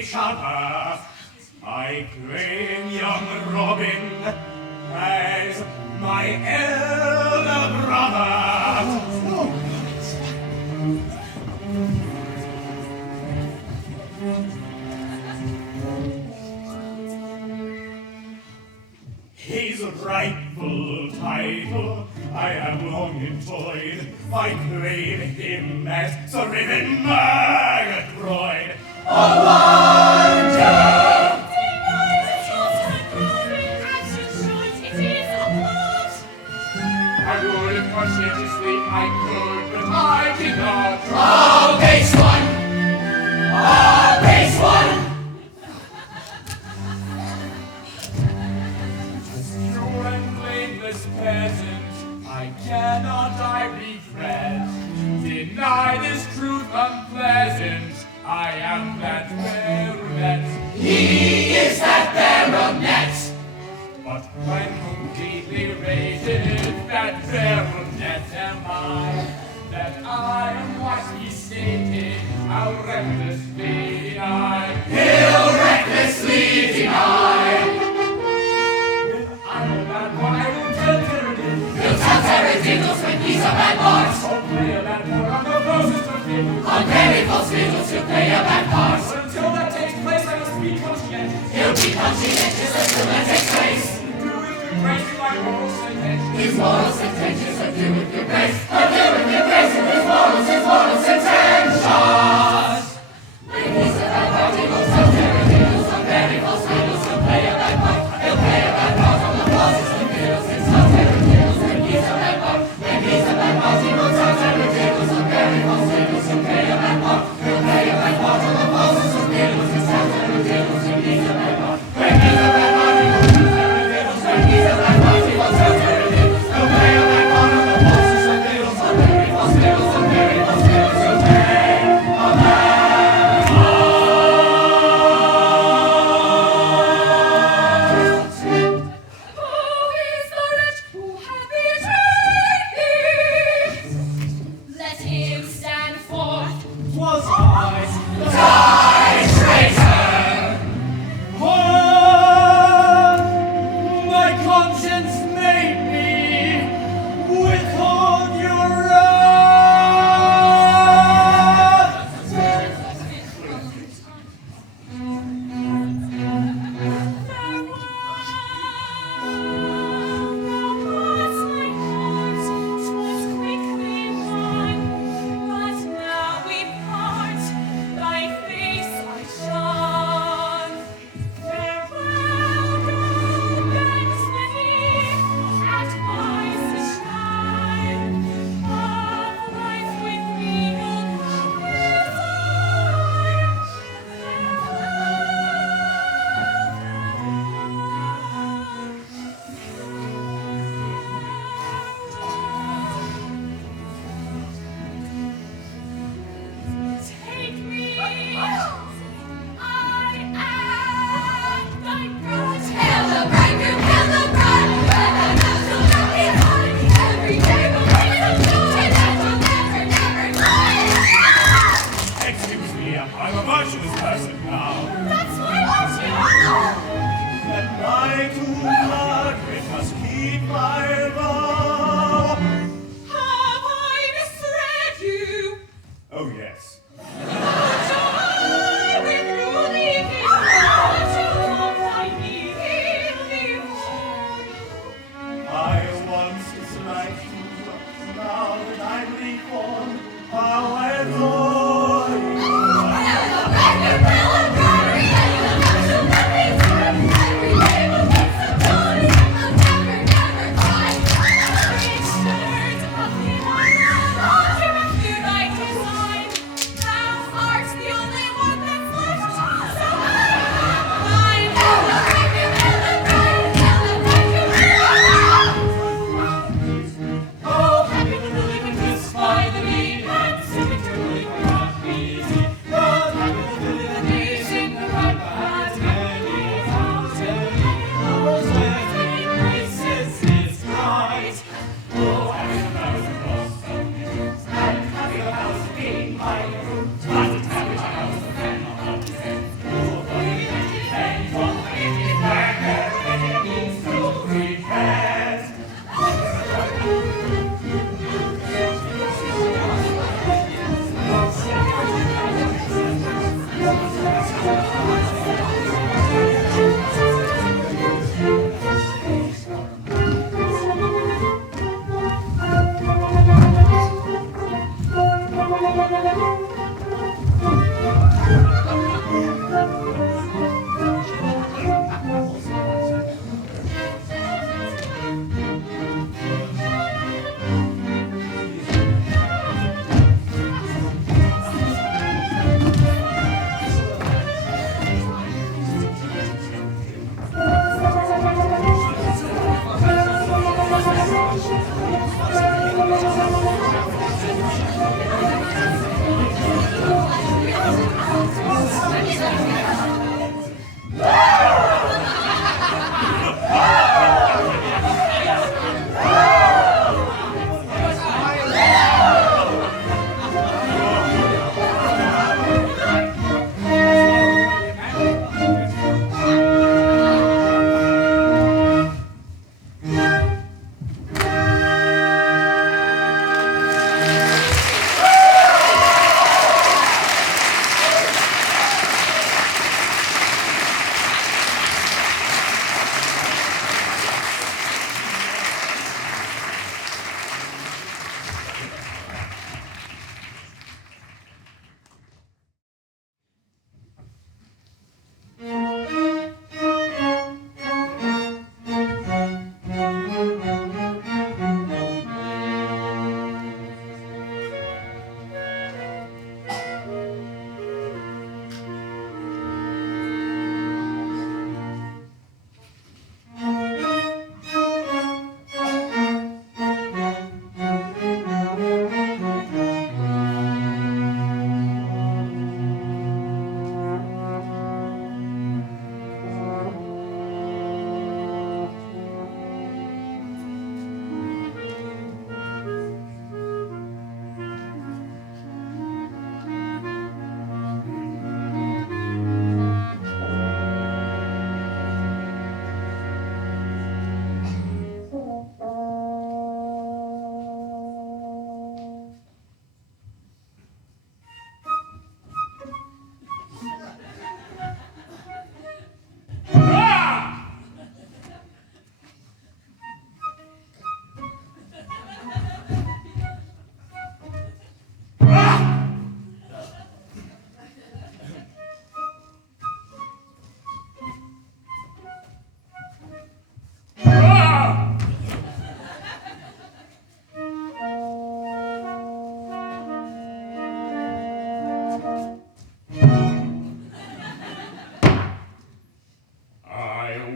each other. I claim young Robin as my elder brother. His rightful title I have long enjoyed. I claim him as Sir Ruthven Murgatroyd. A wonder! I would have conscientiously I could, but I did not. Oh, base one! Oh, base one! peasant, I cannot, I regret, deny this truth unpleasant. I am that baronet. He is that baronet. But when completely rated, that baronet am I. That I am what he stated, how recklessly deny. He'll recklessly deny. I know that one, I will tell Terradin. He'll tell Terradin when he's a bad part. I'll play a bad part on the closest of fiddles. On very false fiddles he'll play a bad part. But until that takes place, I must be conscientious. He'll be conscientious until that takes place. Do with good grace my moral sentence. His moral sentences are due with good grace. Are due with good grace and his moral sentences. When he's a bad part, he will tell Terradin. On very false fiddles he'll play a bad part. He'll play a bad part on the falsest of fiddles. He'll tell Terradin when he's a bad part. When he's a bad part, he will tell Terradin. On very false fiddles he'll play a bad part. He'll play a bad part on the falsest of fiddles. He'll tell Terradin when he's a bad part. When he's a bad part, he will tell Terradin. When he's a bad part, he will tell Terradin. He'll play a bad part on the falsest of fiddles.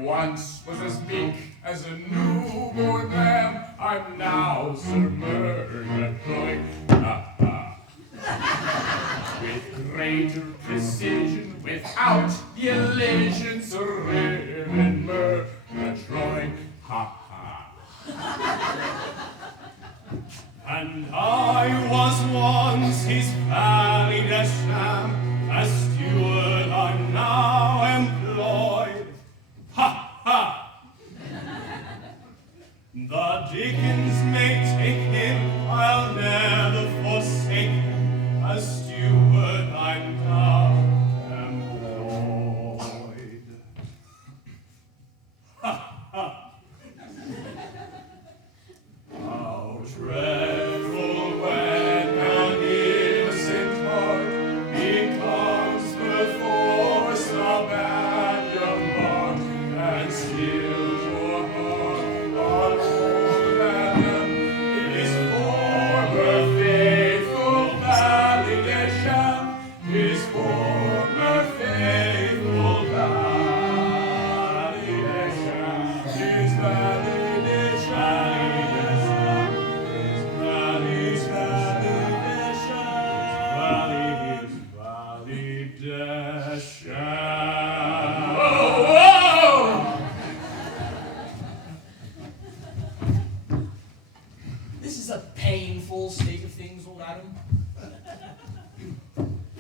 once was as meek as a newborn lamb. I'm now Sir Murgatroyd. With greater precision, without the elision, Sir Ruthven Murgatroyd. Ha ha. And I was once his valet de chambre, a steward I'm now employed. Ha ha! The Dickens may take him, I'll never forsake him, a steward I'm now employed. Ha ha! How dreadful when an innocent heart becomes perforce a bad mark, and still your heart alone and his former faithful validation, his former faithful validation, his validation. This is a painful state of things, old Adam.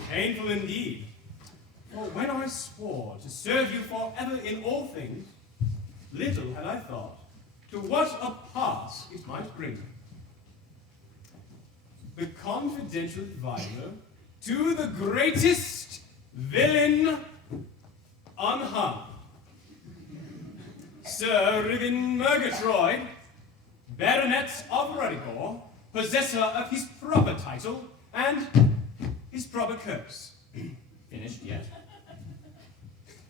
Painful indeed. For when I swore to serve you forever in all things, little had I thought to what a pass it might bring me. The confidential advisor to the greatest villain unhung, Sir Ruthven Murgatroyd, Baronet of Ruddigore, possessor of his proper title and his proper curse. Finished yet?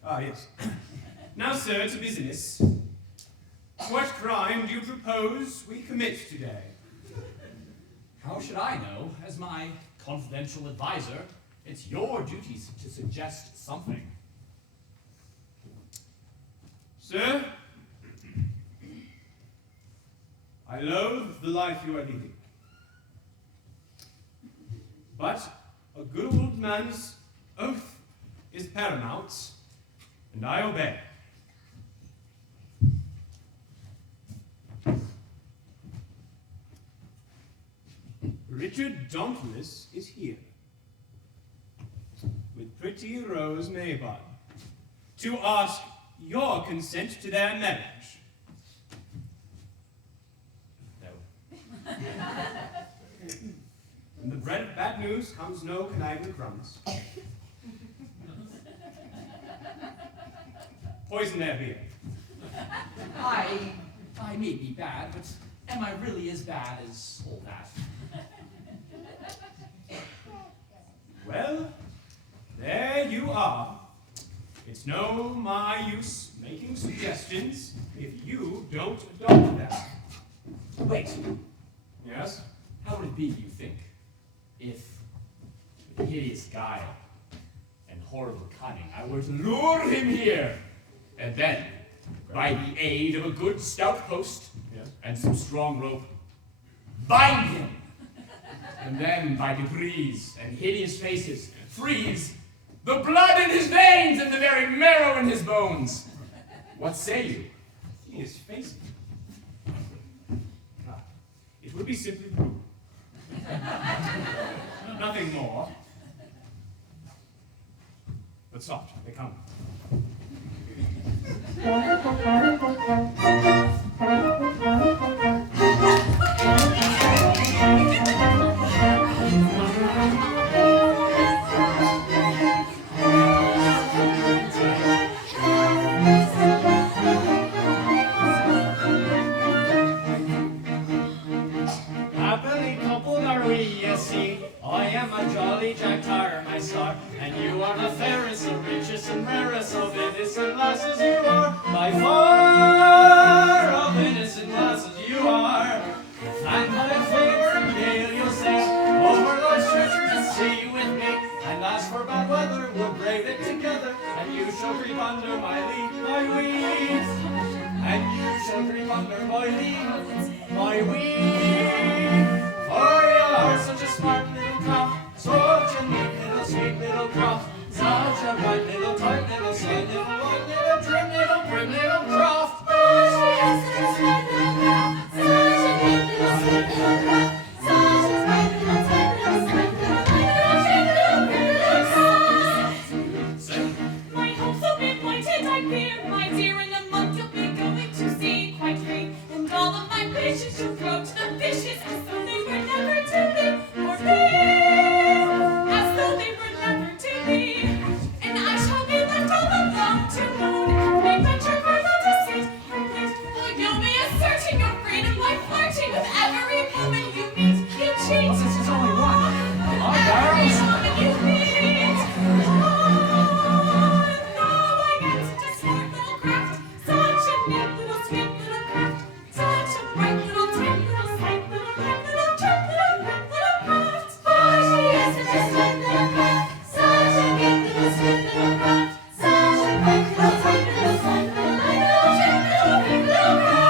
Ah, yes. Now, sir, to business. What crime do you propose we commit today? How should I know? As my confidential advisor, it's your duty to suggest something. Sir, I loathe the life you are leading. But a good old man's oath is paramount, and I obey. Richard Dauntless is here, with pretty Rose Maybud, to ask your consent to their marriage. No. From the bread of bad news comes no conniving crumbs. Poison their beer. I may be bad, but am I really as bad as all that? Well, there you are. It's no my use making suggestions if you don't adopt them. Wait, Yes? how would it be, you think, if, with hideous guile and horrible cunning, I were to lure him here, and then, by the aid of a good stout post Yes? and some strong rope, bind him, and then, by degrees and hideous faces, freeze the blood in his veins and the very marrow in his bones? What say you? He is facing. Ah, it would be simply brutal. Nothing more. But soft, they come. Happily coupled are we, ye see. I am a jolly Jack Tar, my star, and you are the fairest, the richest, and rarest of innocent lasses you are. By far of innocent lasses you are. And by favor and gale you'll sail over life's treacherous sea with me. And as for bad weather, we'll brave it together, and you shall creep under my lee, my wee. And you shall creep under my lee, my wee. For you are such a smart little craft, such a neat little sweet little craft, such a bright little tight little slight little white little trim little prim little craft. My hopes will be pointed, I fear, my dear, in a month you'll be going to sea quite free, and all of my wishes you'll throw to the fishes as though they were never to be, or be, as though they were never to be, and I shall be left all alone to moon and make venture careful to sit and please, will you be asserting your freedom by flirting with every woman you meet, you cheat. This is only one. Every woman you meet. Oh, now I get to smart little craft, such a neat little sweet little craft, such a bright little tight little slight little bright little chirp little bright little craft. Oh, she is such a sweet little craft, such a neat little sweet little craft, such a bright little tight little slight little bright little chirp little bright little craft.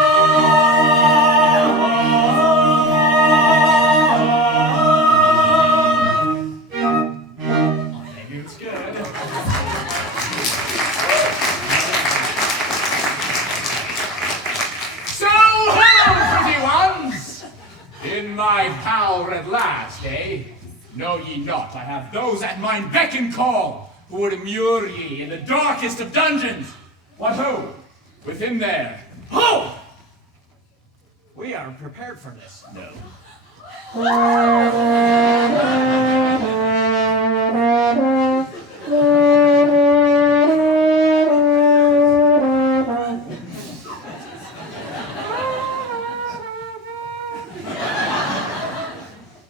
It's good. So, hello, pretty ones! In my power at last, eh? Know ye not I have those at mine beck and call, who would immure ye in the darkest of dungeons? What ho! Within there. Ho! We are prepared for this. No.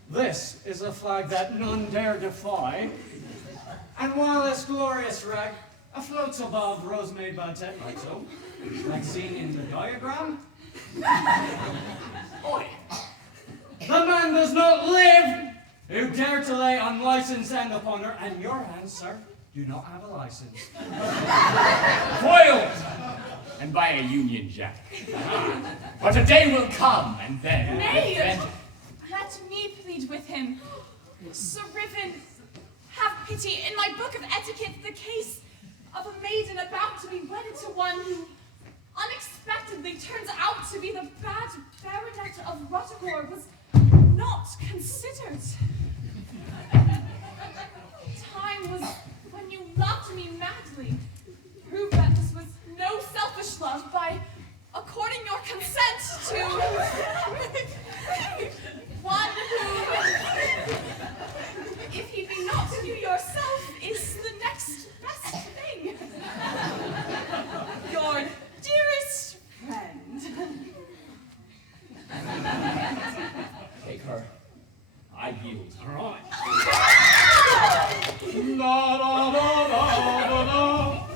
This is a flag that none dare defy. And while this glorious rag afloats above Rose Maybud's head like so, like seen in the diagram, oi, the man does not live who dare to lay unlicensed hand upon her, and your hands, sir, do not have a license. Foiled! and by a Union Jack. But a day will come, and then... Nay! Let me plead with him. Sir Ruthven, have pity. In my book of etiquette, the case of a maiden about to be wedded to one who unexpectedly turns out to be the bad Baronet of Ruddigore was not considered. Time was when you loved me madly. Prove that this was no selfish love by according your consent to one who, if he be not you yourself, is the next best thing. Your dearest friend. Take her. I yield. All right. La la la la la la.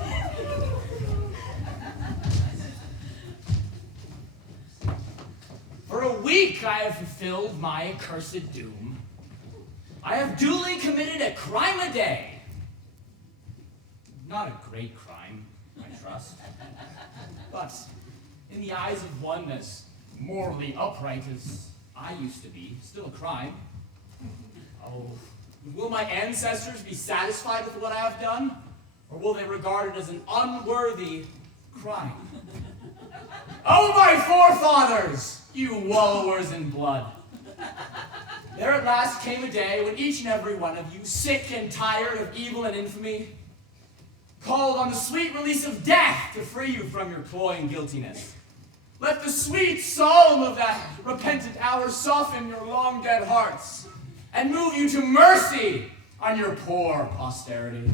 For a week I have fulfilled my accursed doom. I have duly committed a crime a day. Not a great crime, I trust. But in the eyes of one as morally upright as I used to be, still a crime. Oh, will my ancestors be satisfied with what I have done? Or will they regard it as an unworthy crime? Oh, my forefathers, you wallowers in blood. There at last came a day when each and every one of you, sick and tired of evil and infamy, called on the sweet release of death to free you from your cloying guiltiness. Let the sweet psalm of that repentant hour soften your long dead hearts and move you to mercy on your poor posterity.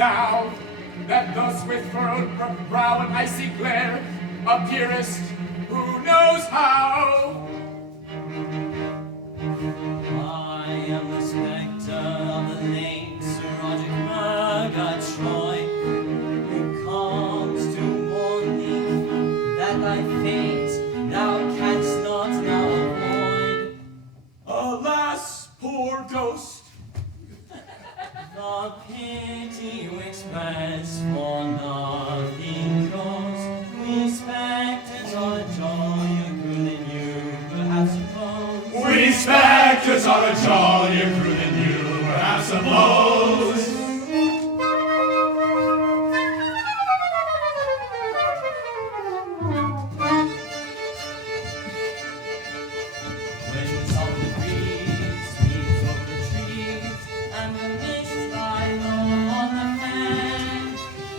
thou, that thus with furrowed brow and icy glare appearest, who knows how? I am the spectre of the late Sir Ruddigore Troy, who comes to warn thee that thy fate thou canst not now avoid. Alas, poor ghost! The pity which spends for nothing goes. We spectres are a jollier crew than you perhaps suppose. We spectres are a jollier crew than you perhaps suppose. When soft breeze sweeps over the trees, and the mist lies on the fen,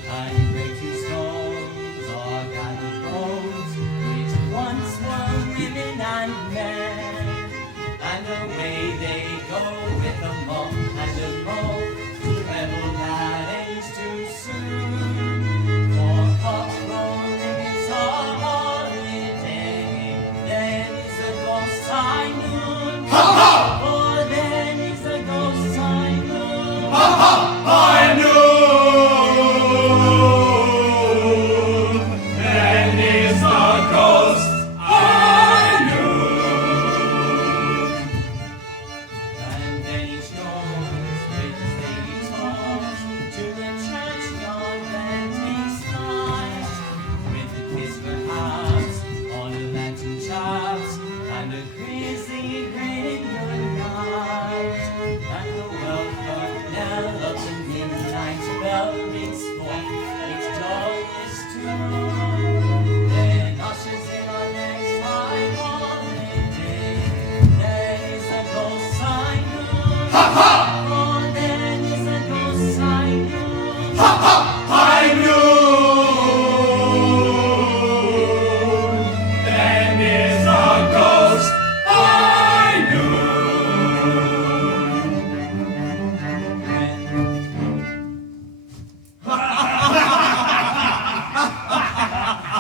and great tombstones are gathered bones, which once were women and men, and away they go with a mop and a mope to revel that ends too soon. For hot rolling is a holiday, then is a ghost high noon. For then is a ghost high noon. High noon, then is the ghost high noon. And then each goes with his daily toss to the churchyard and takes flight, with a kiss perhaps on a lantern chaps, and a grisly grin good night. And the welcome knell of the midnight bell rings forth its joyous tune. Then ushers in our next high holiday. There is a ghost high noon. Oh, then is a ghost high noon. High noon, then is the ghost high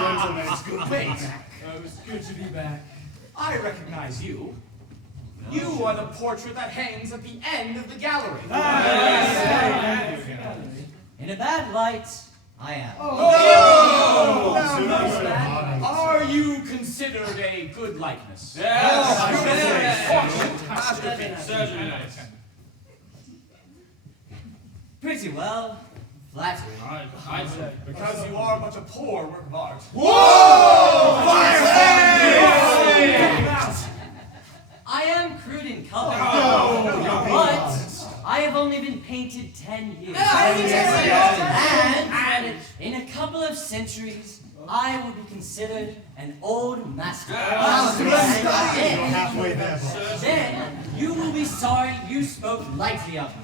Gentlemen, it's good. Wait, it was good to be back. I recognize you. You are the portrait that hangs at the end of the gallery. In a bad light, I am. Are you considered a good likeness? Pretty well. Flattering. Because you are but a poor work of art. I am crude in color, but I have only been painted 10 years. And in a couple of centuries, I will be considered an old master. Halfway there, boss. Then you will be sorry you spoke lightly of me.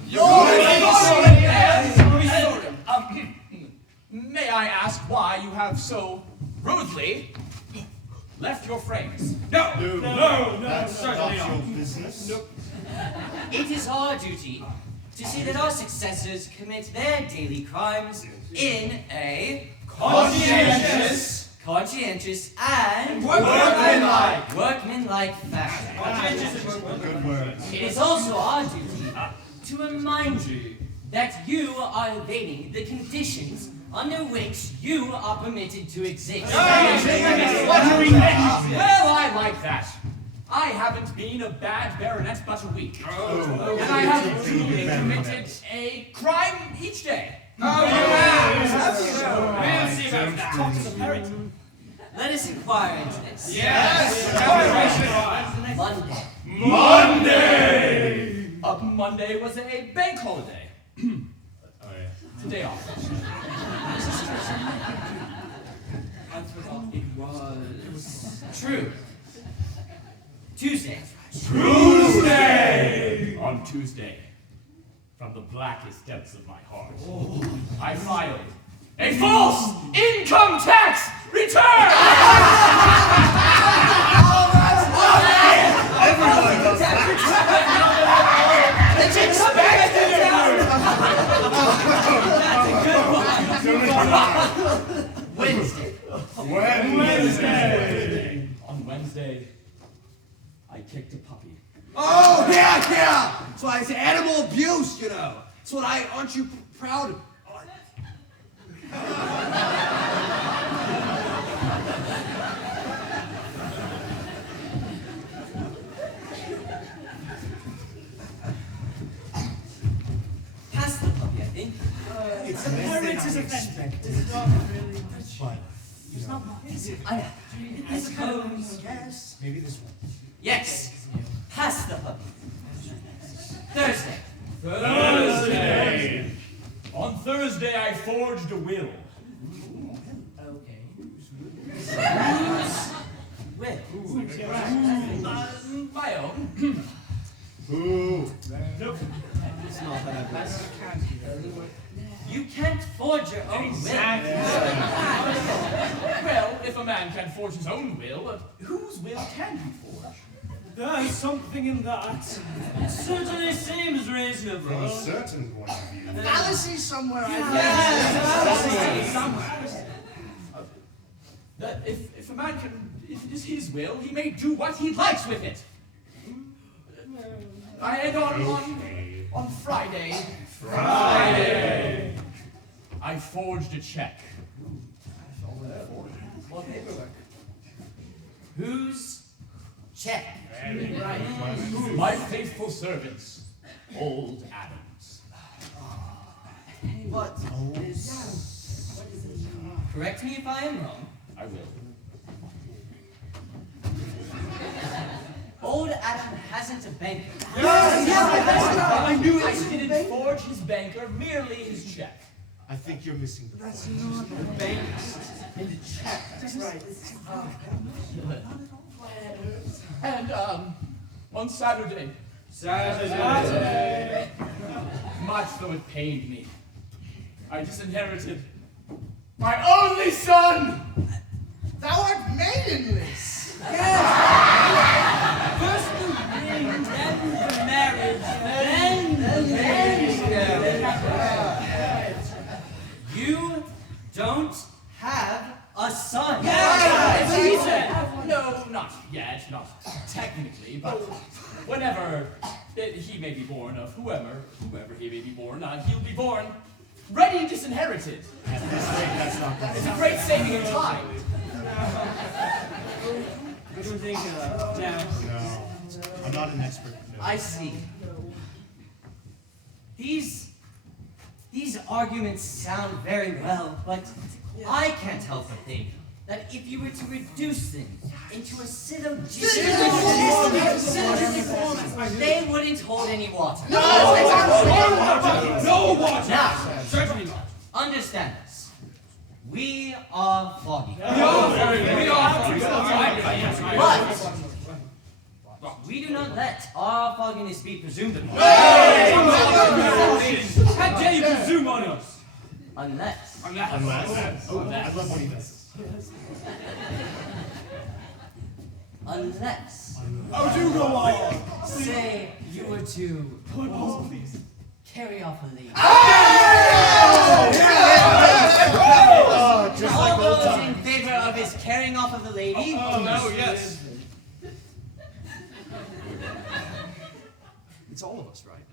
May I ask why you have so rudely left your frames? No, that's not your business. It is our duty to see that our successors commit their daily crimes in a conscientious and workmanlike fashion. Good words. It is also our duty to remind you that you are evading the conditions under which you are permitted to exist. Well, I like that. I haven't been a bad baronet but a week. And I have truly committed a crime each day. Let us inquire into this. Monday! Monday was a bank holiday. Today off. I forgot it was True. Tuesday. On Tuesday, from the blackest depths of my heart, I filed a false income tax return! Everyone does that. kicked a puppy. Oh, yeah! That's why it's animal abuse, you know. That's what aren't you proud of? Pass the puppy, I think. It's The less than parents is I offended. expected. It's not really much. But, It's not much. I suppose. yes, maybe this one. Yes. Pass the puppy. Thursday. Thursday! On Thursday, I forged a will. Okay. My own. Ooh. Nope. You can't forge your own Well, if a man can forge his own will, whose will can he forge? There's something in that. It certainly seems reasonable. From a certain point of view. Fallacy somewhere, That if a man can, if it is his will, he may do what he likes with it. I had on Friday. I forged a check. Whose check? My faithful servants, Old Adams. What is... Correct me if I am wrong. I will. Old Adam hasn't a banker. I knew I didn't forge his banker, merely his check. I think you're missing the That's point. not a bank in the check. That's right. And on Saturday, much though it pained me, I disinherited my only son. Thou art maidenless. First the ring, then the marriage, then the You don't have a son. No, not yet, not technically, but whenever he may be born of whoever he may be born, he'll be born ready disinherited. That's not It's a great saving of time. I don't think, now. No. I'm not an expert. No. I see. These arguments sound very well, but I can't help but think that if you were to reduce things into a they wouldn't hold any water. No water! Now, Certainly not. understand this. We are foggy. But we do not let our fogginess be presumed upon. How dare you presume on us? Unless Unless. Oh, I love when he does this. Unless, Oh, do go on! say, you were to carry off a lady. Just All like old those times. in favor of his carrying off of the lady? Oh, no, yes. It's all of us, right?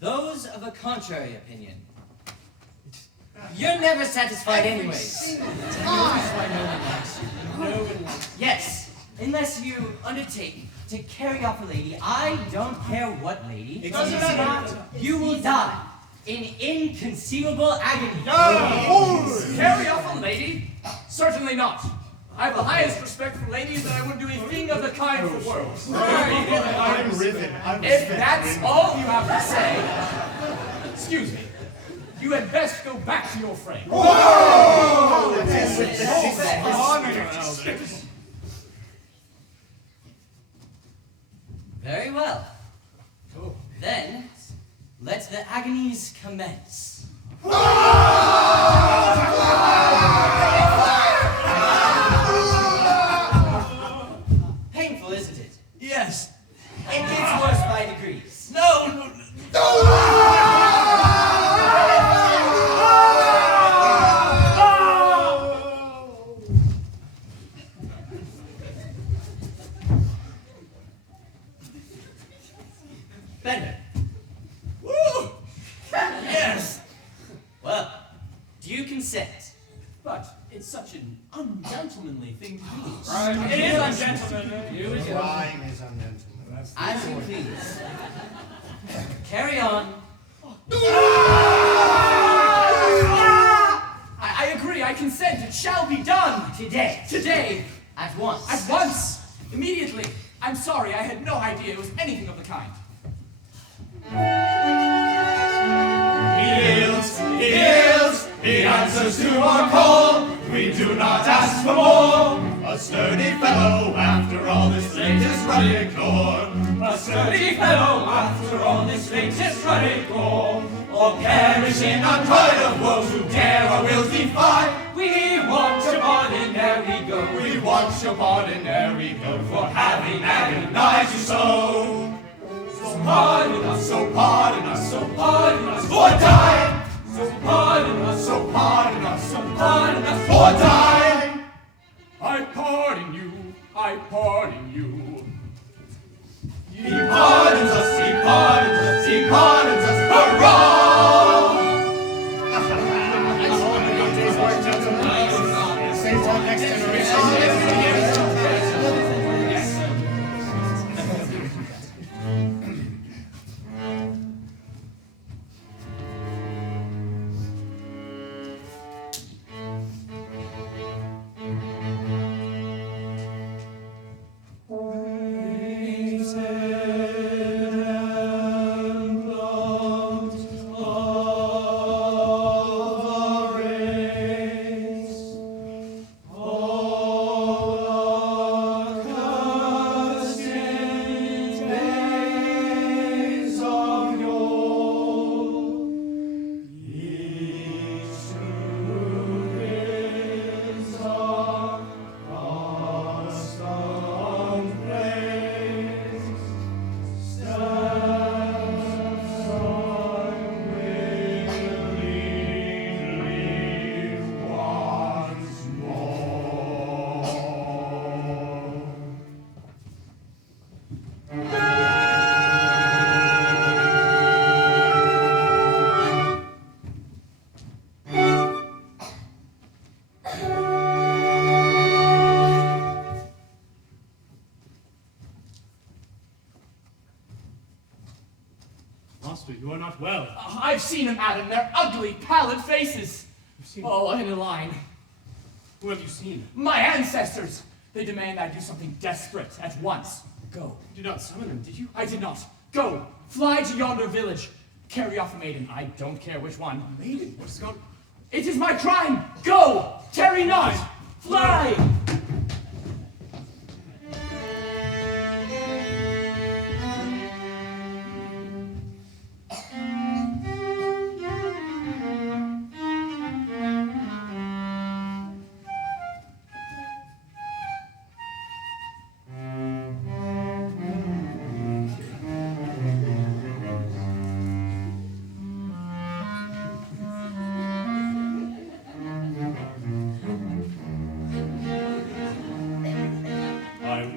Those of a contrary opinion. You're never satisfied anyways. Yes, unless you undertake to carry off a lady, I don't care what lady, It doesn't matter. you will die in inconceivable agony. Carry off a lady? Certainly not. I have the highest respect for ladies, and I wouldn't do a thing of the kind for worlds. I'm riven. If that's all you have to say, excuse me, you had best go back to your frame. Very well. Then, let the agonies commence. Painful, isn't it? Yes. It gets worse by degrees. No. gentlemen. You as Crime is ungentleman. As you please. Carry on. I agree, I consent, it shall be done. Today. Today. At once. At once. Immediately. I'm sorry, I had no idea it was anything of the kind. He yields, he answers to our call. We do not ask for more. A sturdy fellow after all this latest Ruddigore. A sturdy fellow after all this latest Ruddigore. All perishing untold of woes who dare our wills defy. We want your pardon ere we go. We want your pardon ere we go for having agonized you so. So pardon us, so pardon us, so pardon us, or die! So pardon us, so pardon us, so pardon us, or die! I pardon you, I pardon you. He pardons us, he pardons us, he pardons us, hurrah! Same time next generation. Master, you are not well. I've seen them, Adam, their ugly, pallid faces. You've seen Oh, in a line. Who have you seen? My ancestors. They demand I do something desperate at once. Go. You did not summon them, did you? I did not. Go. Fly to yonder village. Carry off a maiden. I don't care which one. A maiden? What has gone? It is my crime. Go. Tarry not. Fly.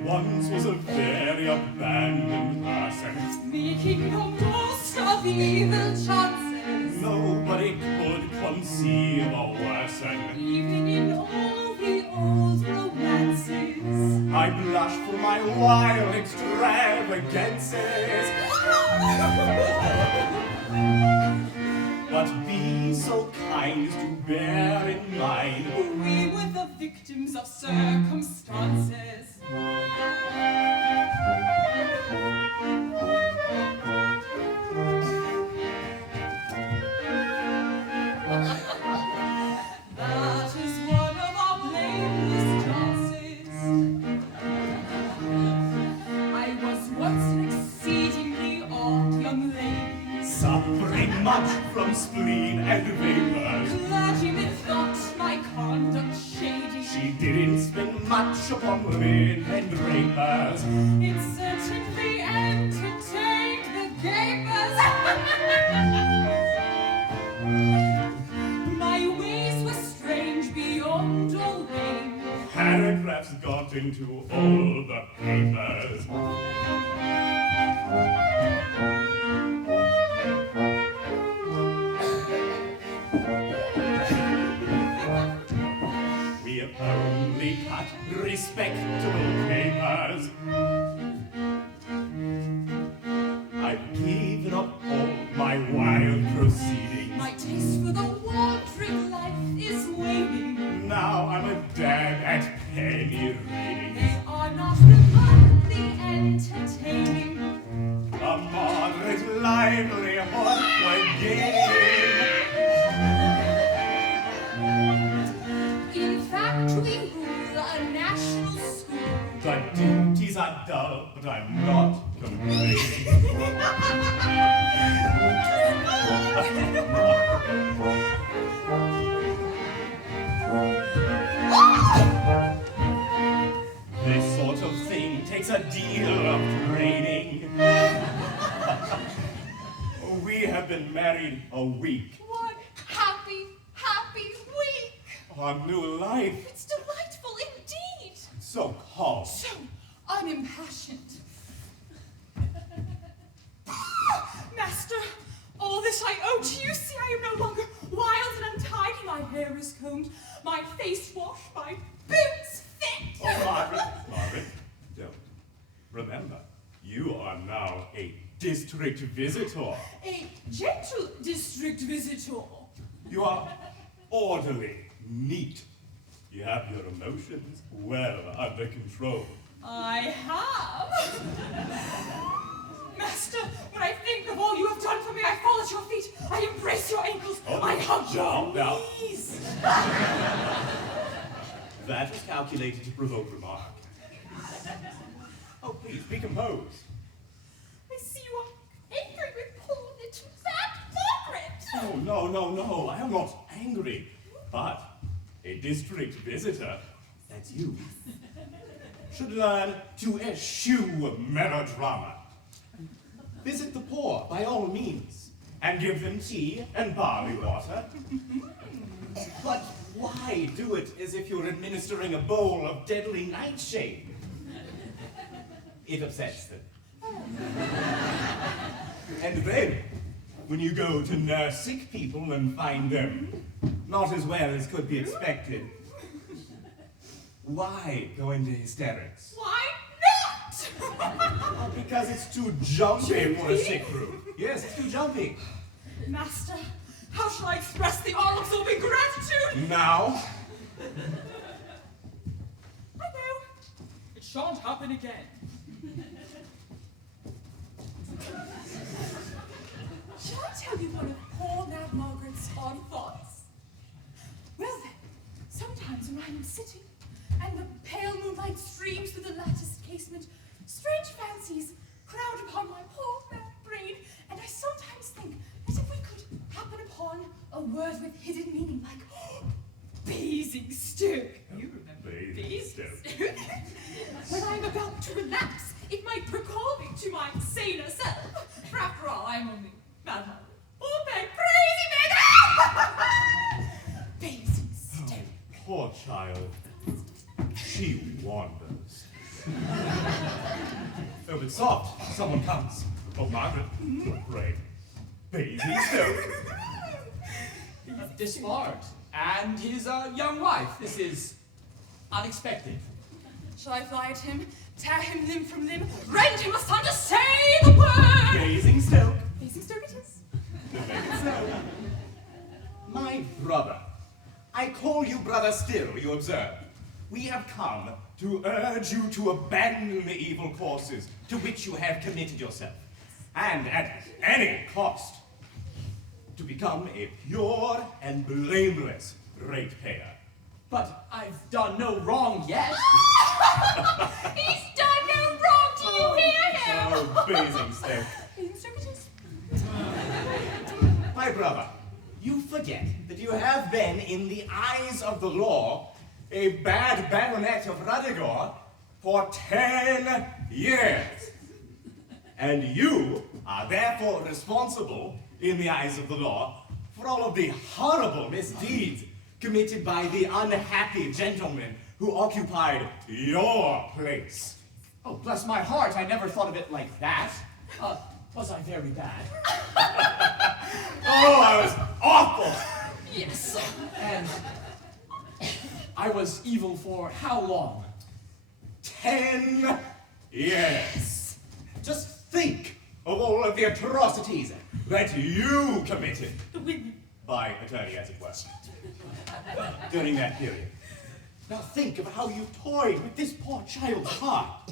Once was a very abandoned person. Making no boast of evil chances. Nobody could conceive a worsen. Even in all the old romances. I blush for my wild extravagances. But be so kind as to bear in mind We were the victims of circumstances. That is one of our blameless chances. I was once an exceedingly odd young lady. suffering much from spleen and vapors. Clergymen thought my conduct shady. She didn't spend much upon women and drapers. It certainly entertained the gapers. My ways were strange beyond all name. Paragraphs got into all the papers. We only cut respectable papers. I've given up all my wild proceedings. My taste for the wandering life is waning. Now I'm a dab at penny readings. They are not remarkably entertaining. A moderate livelihood we're gaining. In fact, we rule a national school. The duties are dull, but I'm not complaining. This sort of thing takes a deal of training. We have been married a week. One happy week. Our new life, It's delightful indeed. so calm. So unimpassioned. Master, all this I owe to you. See, I am no longer wild and untidy. My hair is combed, my face washed, my boots fit. Oh, Margaret, don't. Remember, you are now a district visitor. A gentle district visitor. You are orderly, neat. You have your emotions well under control. I have. Master, when I think of all you have done for me, I fall at your feet. I embrace your ankles. I hug your now. knees. That was calculated to provoke remark. Oh, please, be composed. I see you are angry with poor little fat Margaret. Oh, no, I am not angry. But a district visitor, that's you, should learn to eschew melodrama. Visit the poor, by all means, and give them tea and barley water. But why do it as if you're administering a bowl of deadly nightshade? It upsets them. And then, when you go to nurse sick people and find them not as well as could be expected, why go into hysterics? Why not? Because it's too jumpy for a sick room. Yes, it's too jumpy. Master, how shall I express the all-absorbing gratitude? Now, I know. It shan't happen again. Shall I tell you one of poor Mad Margaret's fond thoughts? Well then, sometimes when I am sitting, and the pale moonlight streams through the latticed casement, strange fancies crowd upon my poor mad brain, and I sometimes think that if we could happen upon a word with hidden meaning like Basingstoke. You remember Basingstoke? When I'm about to relax, it might recall me to my saner self. For after all, I'm only Mad Margaret. Oh, my crazy man! Basingstoke. poor child. She wanders. Oh, but soft, someone comes. Oh, Margaret, pray. Basingstoke. Despard and his young wife. This is unexpected. Shall I fly at him, tear him limb from limb, rend him asunder, say the word? Basingstoke. Basingstoke it is. My brother. I call you brother still, you observe. We have come to urge you to abandon the evil courses to which you have committed yourself, and at any cost, to become a pure and blameless ratepayer. But I've done no wrong yet. He's done no wrong, do you hear him? Oh, Basingstoke. Basingstoke it is. My brother, you forget that you have been, in the eyes of the law, a bad Baronet of Ruddigore for 10 years. And you are therefore responsible, in the eyes of the law, for all of the horrible misdeeds committed by the unhappy gentleman who occupied your place. Oh, bless my heart, I never thought of it like that. Was I very bad? Oh, I was awful! Yes. And I was evil for how long? 10 years. Just think of all of the atrocities that you committed, by attorney as it were, during that period. Now think of how you toyed with this poor child's heart,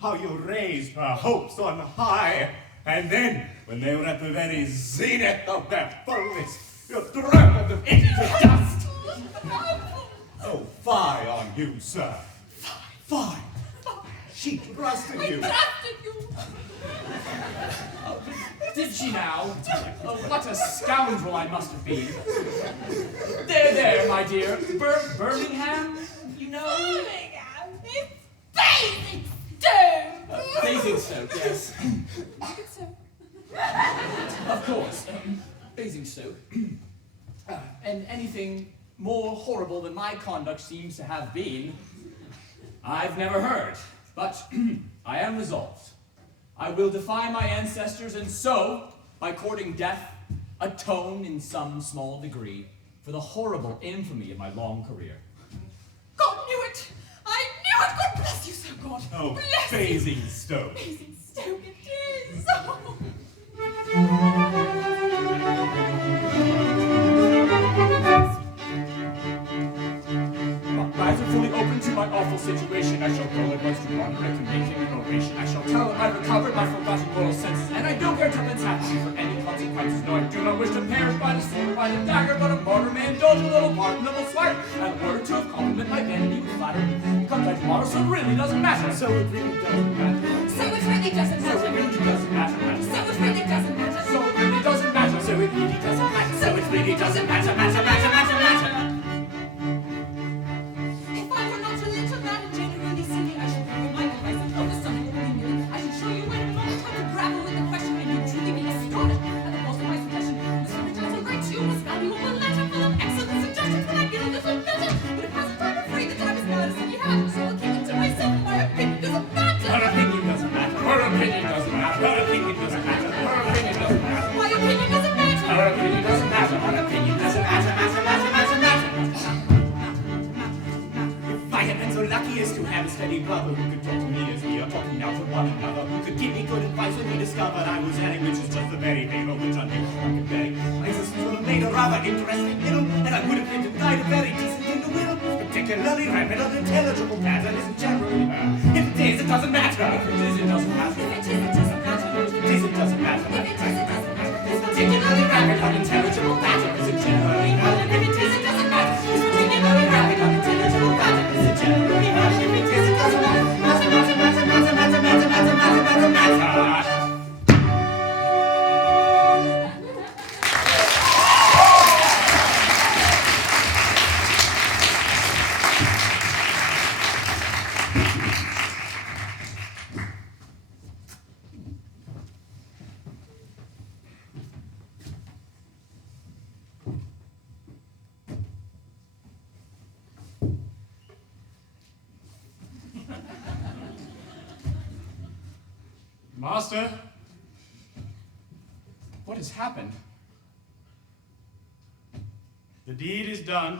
how you raised her hopes on high, and then, when they were at the very zenith of their fullness, you trampled them into dust. Oh, fie on you, sir. Fie. She trusted you. Did she now? Oh, what a scoundrel I must have been. There, my dear. Birmingham, you know? Birmingham? It's Basingstoke! Basingstoke, yes. Basingstoke. Of course. Basingstoke. And anything more horrible than my conduct seems to have been, I've never heard. But I am resolved. I will defy my ancestors, and so, by courting death, atone in some small degree for the horrible infamy of my long career. God knew it! I knew it! God bless you, Sir God! Oh, Bless you! Basingstoke. Basingstoke it is! My eyes are fully open to my awful situation. I shall go at once to Roderick and make him an oration. I shall tell him I've recovered my forgotten moral senses, and I don't care tuppence halfpenny for any consequences. No, I do not wish to perish by the sword or by the dagger, but a martyr may indulge a little pardonable slight, and a word or two of compliment my vanity with flattery. Come back tomorrow, so it really doesn't matter. So it really doesn't matter. So it really doesn't matter. So it really doesn't matter. So it really doesn't matter. So it really doesn't matter. So it really doesn't matter. So it really doesn't matter. Matter. If I were not a little mad and genuinely silly, I should give you my advice and focus something that will be new. I should show you when and all time to grapple with the question, and you'd truly be astonished at the cost of my suggestion. The secretary will write to you a valuable letter full of excellent suggestions when I get a little better. But if hasn't time to free the time as bad as he had, so I'll keep it to myself. My opinion doesn't matter. Her opinion doesn't matter. Her opinion doesn't matter. Her opinion doesn't matter. Her opinion doesn't matter. My opinion doesn't matter. Her opinion doesn't matter. Her opinion doesn't matter. If I had been so lucky as to have a steady brother who could talk to me as we are talking now to one another, who could give me good advice when he discovered I was adding, which is just the very thing of which I knew I could beg. My existence would have made a rather interesting riddle, and I would have been denied a very decent in the middle. Particularly rapid, unintelligible pattern isn't generally heard. If it is, it doesn't matter. If it is, it doesn't matter. If it is, it doesn't matter. If it is, it doesn't matter. If it is, it doesn't matter. This particularly rapid, unintelligible pattern isn't generally heard. If it is, it doesn't matter. This particularly rapid, unintelligible pattern isn't generally heard. If it is, it doesn't matter. Matter. Master, What has happened? The deed is done.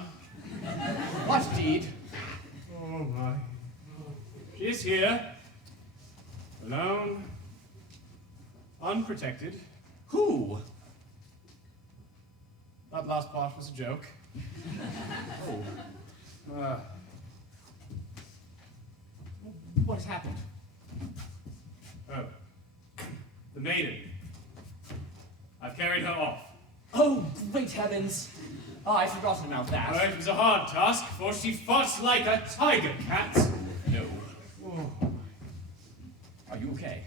What deed? Oh my. She is here, alone, unprotected. Who? That last part was a joke. Oh. What has happened? Oh. The maiden. I've carried her off. Oh, great heavens! Oh, I'd forgotten about that. It was a hard task, for she fought like a tiger cat. No. Oh. Are you okay?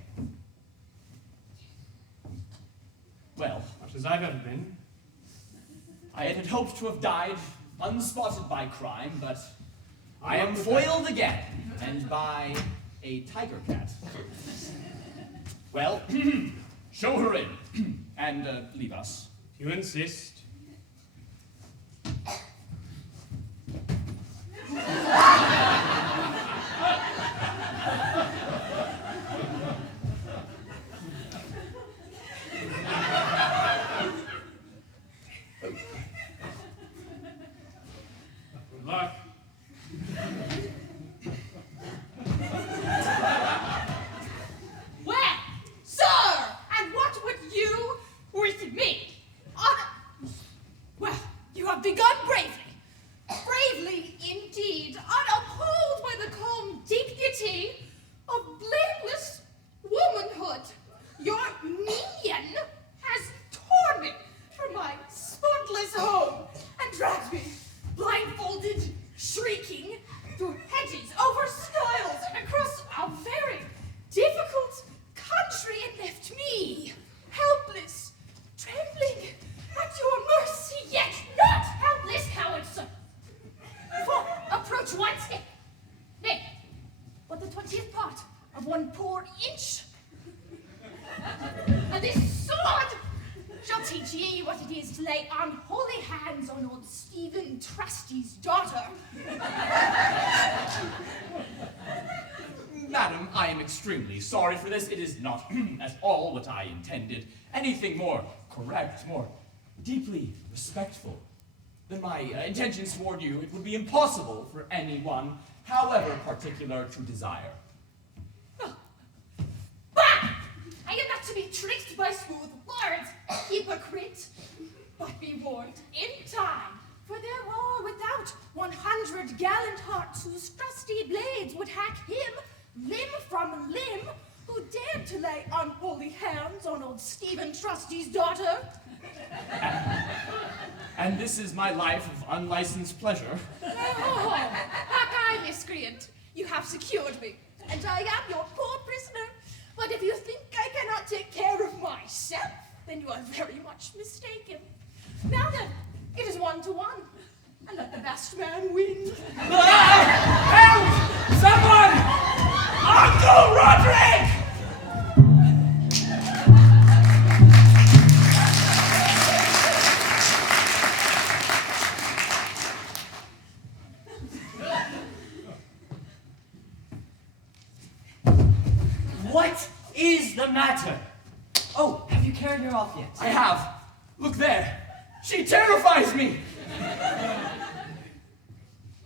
Well, Much as I've ever been. I had hoped to have died unspotted by crime, but I am foiled again, and by a tiger cat. Well, show her in, and leave us. If you insist. Good luck. Your minion has torn me from my spotless home and dragged me, blindfolded, shrieking, through hedges, over stiles, and across a very difficult country, and left me, helpless, trembling at your mercy, yet not helpless, cowards. For approach one step, nay, but the 20th part of one poor inch. And this sword shall teach ye what it is to lay unholy hands on old Stephen Trusty's daughter. Madam, I am extremely sorry for this. It is not at all what I intended. Anything more correct, more deeply respectful than my intentions toward you, it would be impossible for anyone, however particular, to desire. Bah! I am not to be tricked by smooth words, hypocrite. But be warned in time, for there are without 100 gallant hearts whose trusty blades would hack him, limb from limb, who dared to lay unholy hands on old Stephen Trusty's daughter. And this is my life of unlicensed pleasure. Oh, Hawkeye, miscreant, you have secured me, and I am your poor prisoner. But if you think I cannot take care of myself, then you are very much mistaken. Now then, it is 1-to-1, and let the best man win. Help! Someone! Uncle Roderick! What is the matter? Oh, have you carried her off yet? I have. Look there. She terrifies me.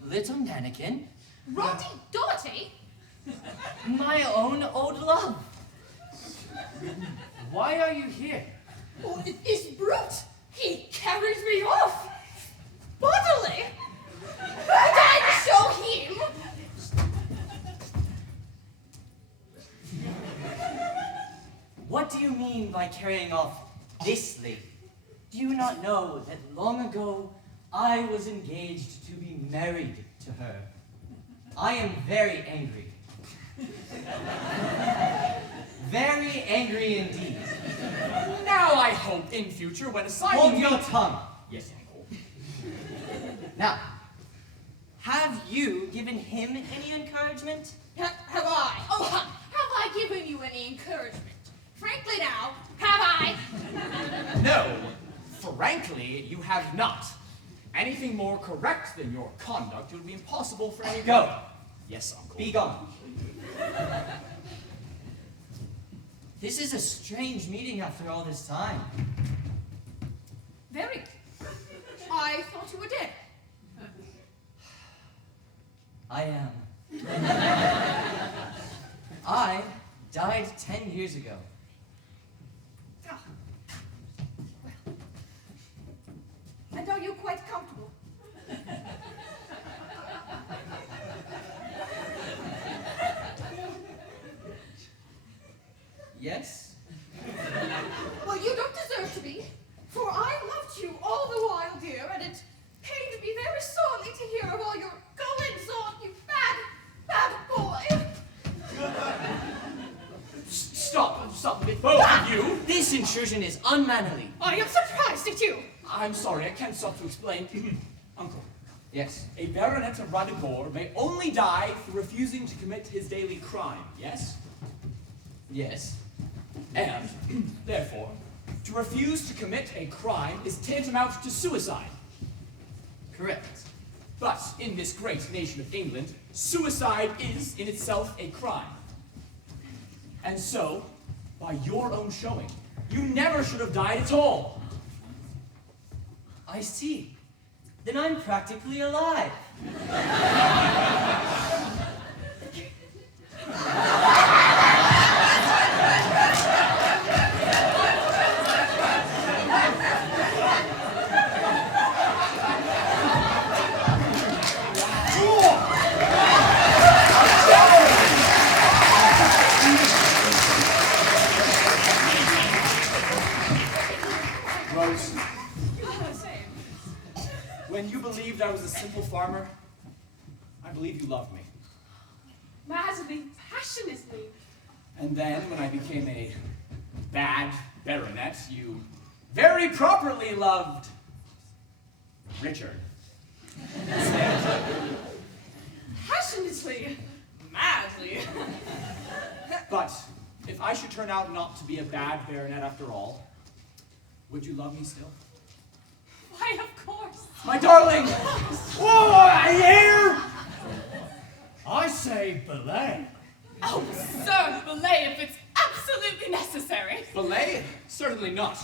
Little mannequin? Roddy Doughty? My own old love. Why are you here? Oh, this brute, he carries me off. Bodily. And I show him. What do you mean by carrying off this lady? Do you not know that long ago I was engaged to be married to her? I am very angry. Very angry indeed. Now I hope in future when assigning Hold me- your tongue. Yes, Uncle. Now, have you given him any encouragement? Have I? Oh, have I given you any encouragement? Frankly now, have I? No, frankly, you have not. Anything more correct than your conduct would be impossible for any- Go. Yes, Uncle. Be gone. This is a strange meeting after all this time. Very. I thought you were dead. I am. I died 10 years ago. Ah. Well. And are you quite comfortable? Yes? Well, you don't deserve to be, for I loved you all the while, dear, and it pained me very sorely to hear of all your goings on, you bad boy. Stop it, both of you. This intrusion is unmannerly. I am surprised at you. I'm sorry, I can't stop to explain. Uncle, Yes. a Baronet of Ruddigore may only die for refusing to commit his daily crime, yes? Yes. And, therefore, to refuse to commit a crime is tantamount to suicide. Correct. But in this great nation of England, suicide is in itself a crime. And so, by your own showing, you never should have died at all. I see. Then I'm practically alive. believed I was a simple farmer, I believe you loved me. Madly, passionately. And then, when I became a bad baronet, you very properly loved Richard. Passionately, madly. But if I should turn out not to be a bad baronet after all, would you love me still? Why, of course. My darling! Whoa, I hear! I say belay. Oh, sir, belay if it's absolutely necessary. Belay? Certainly not.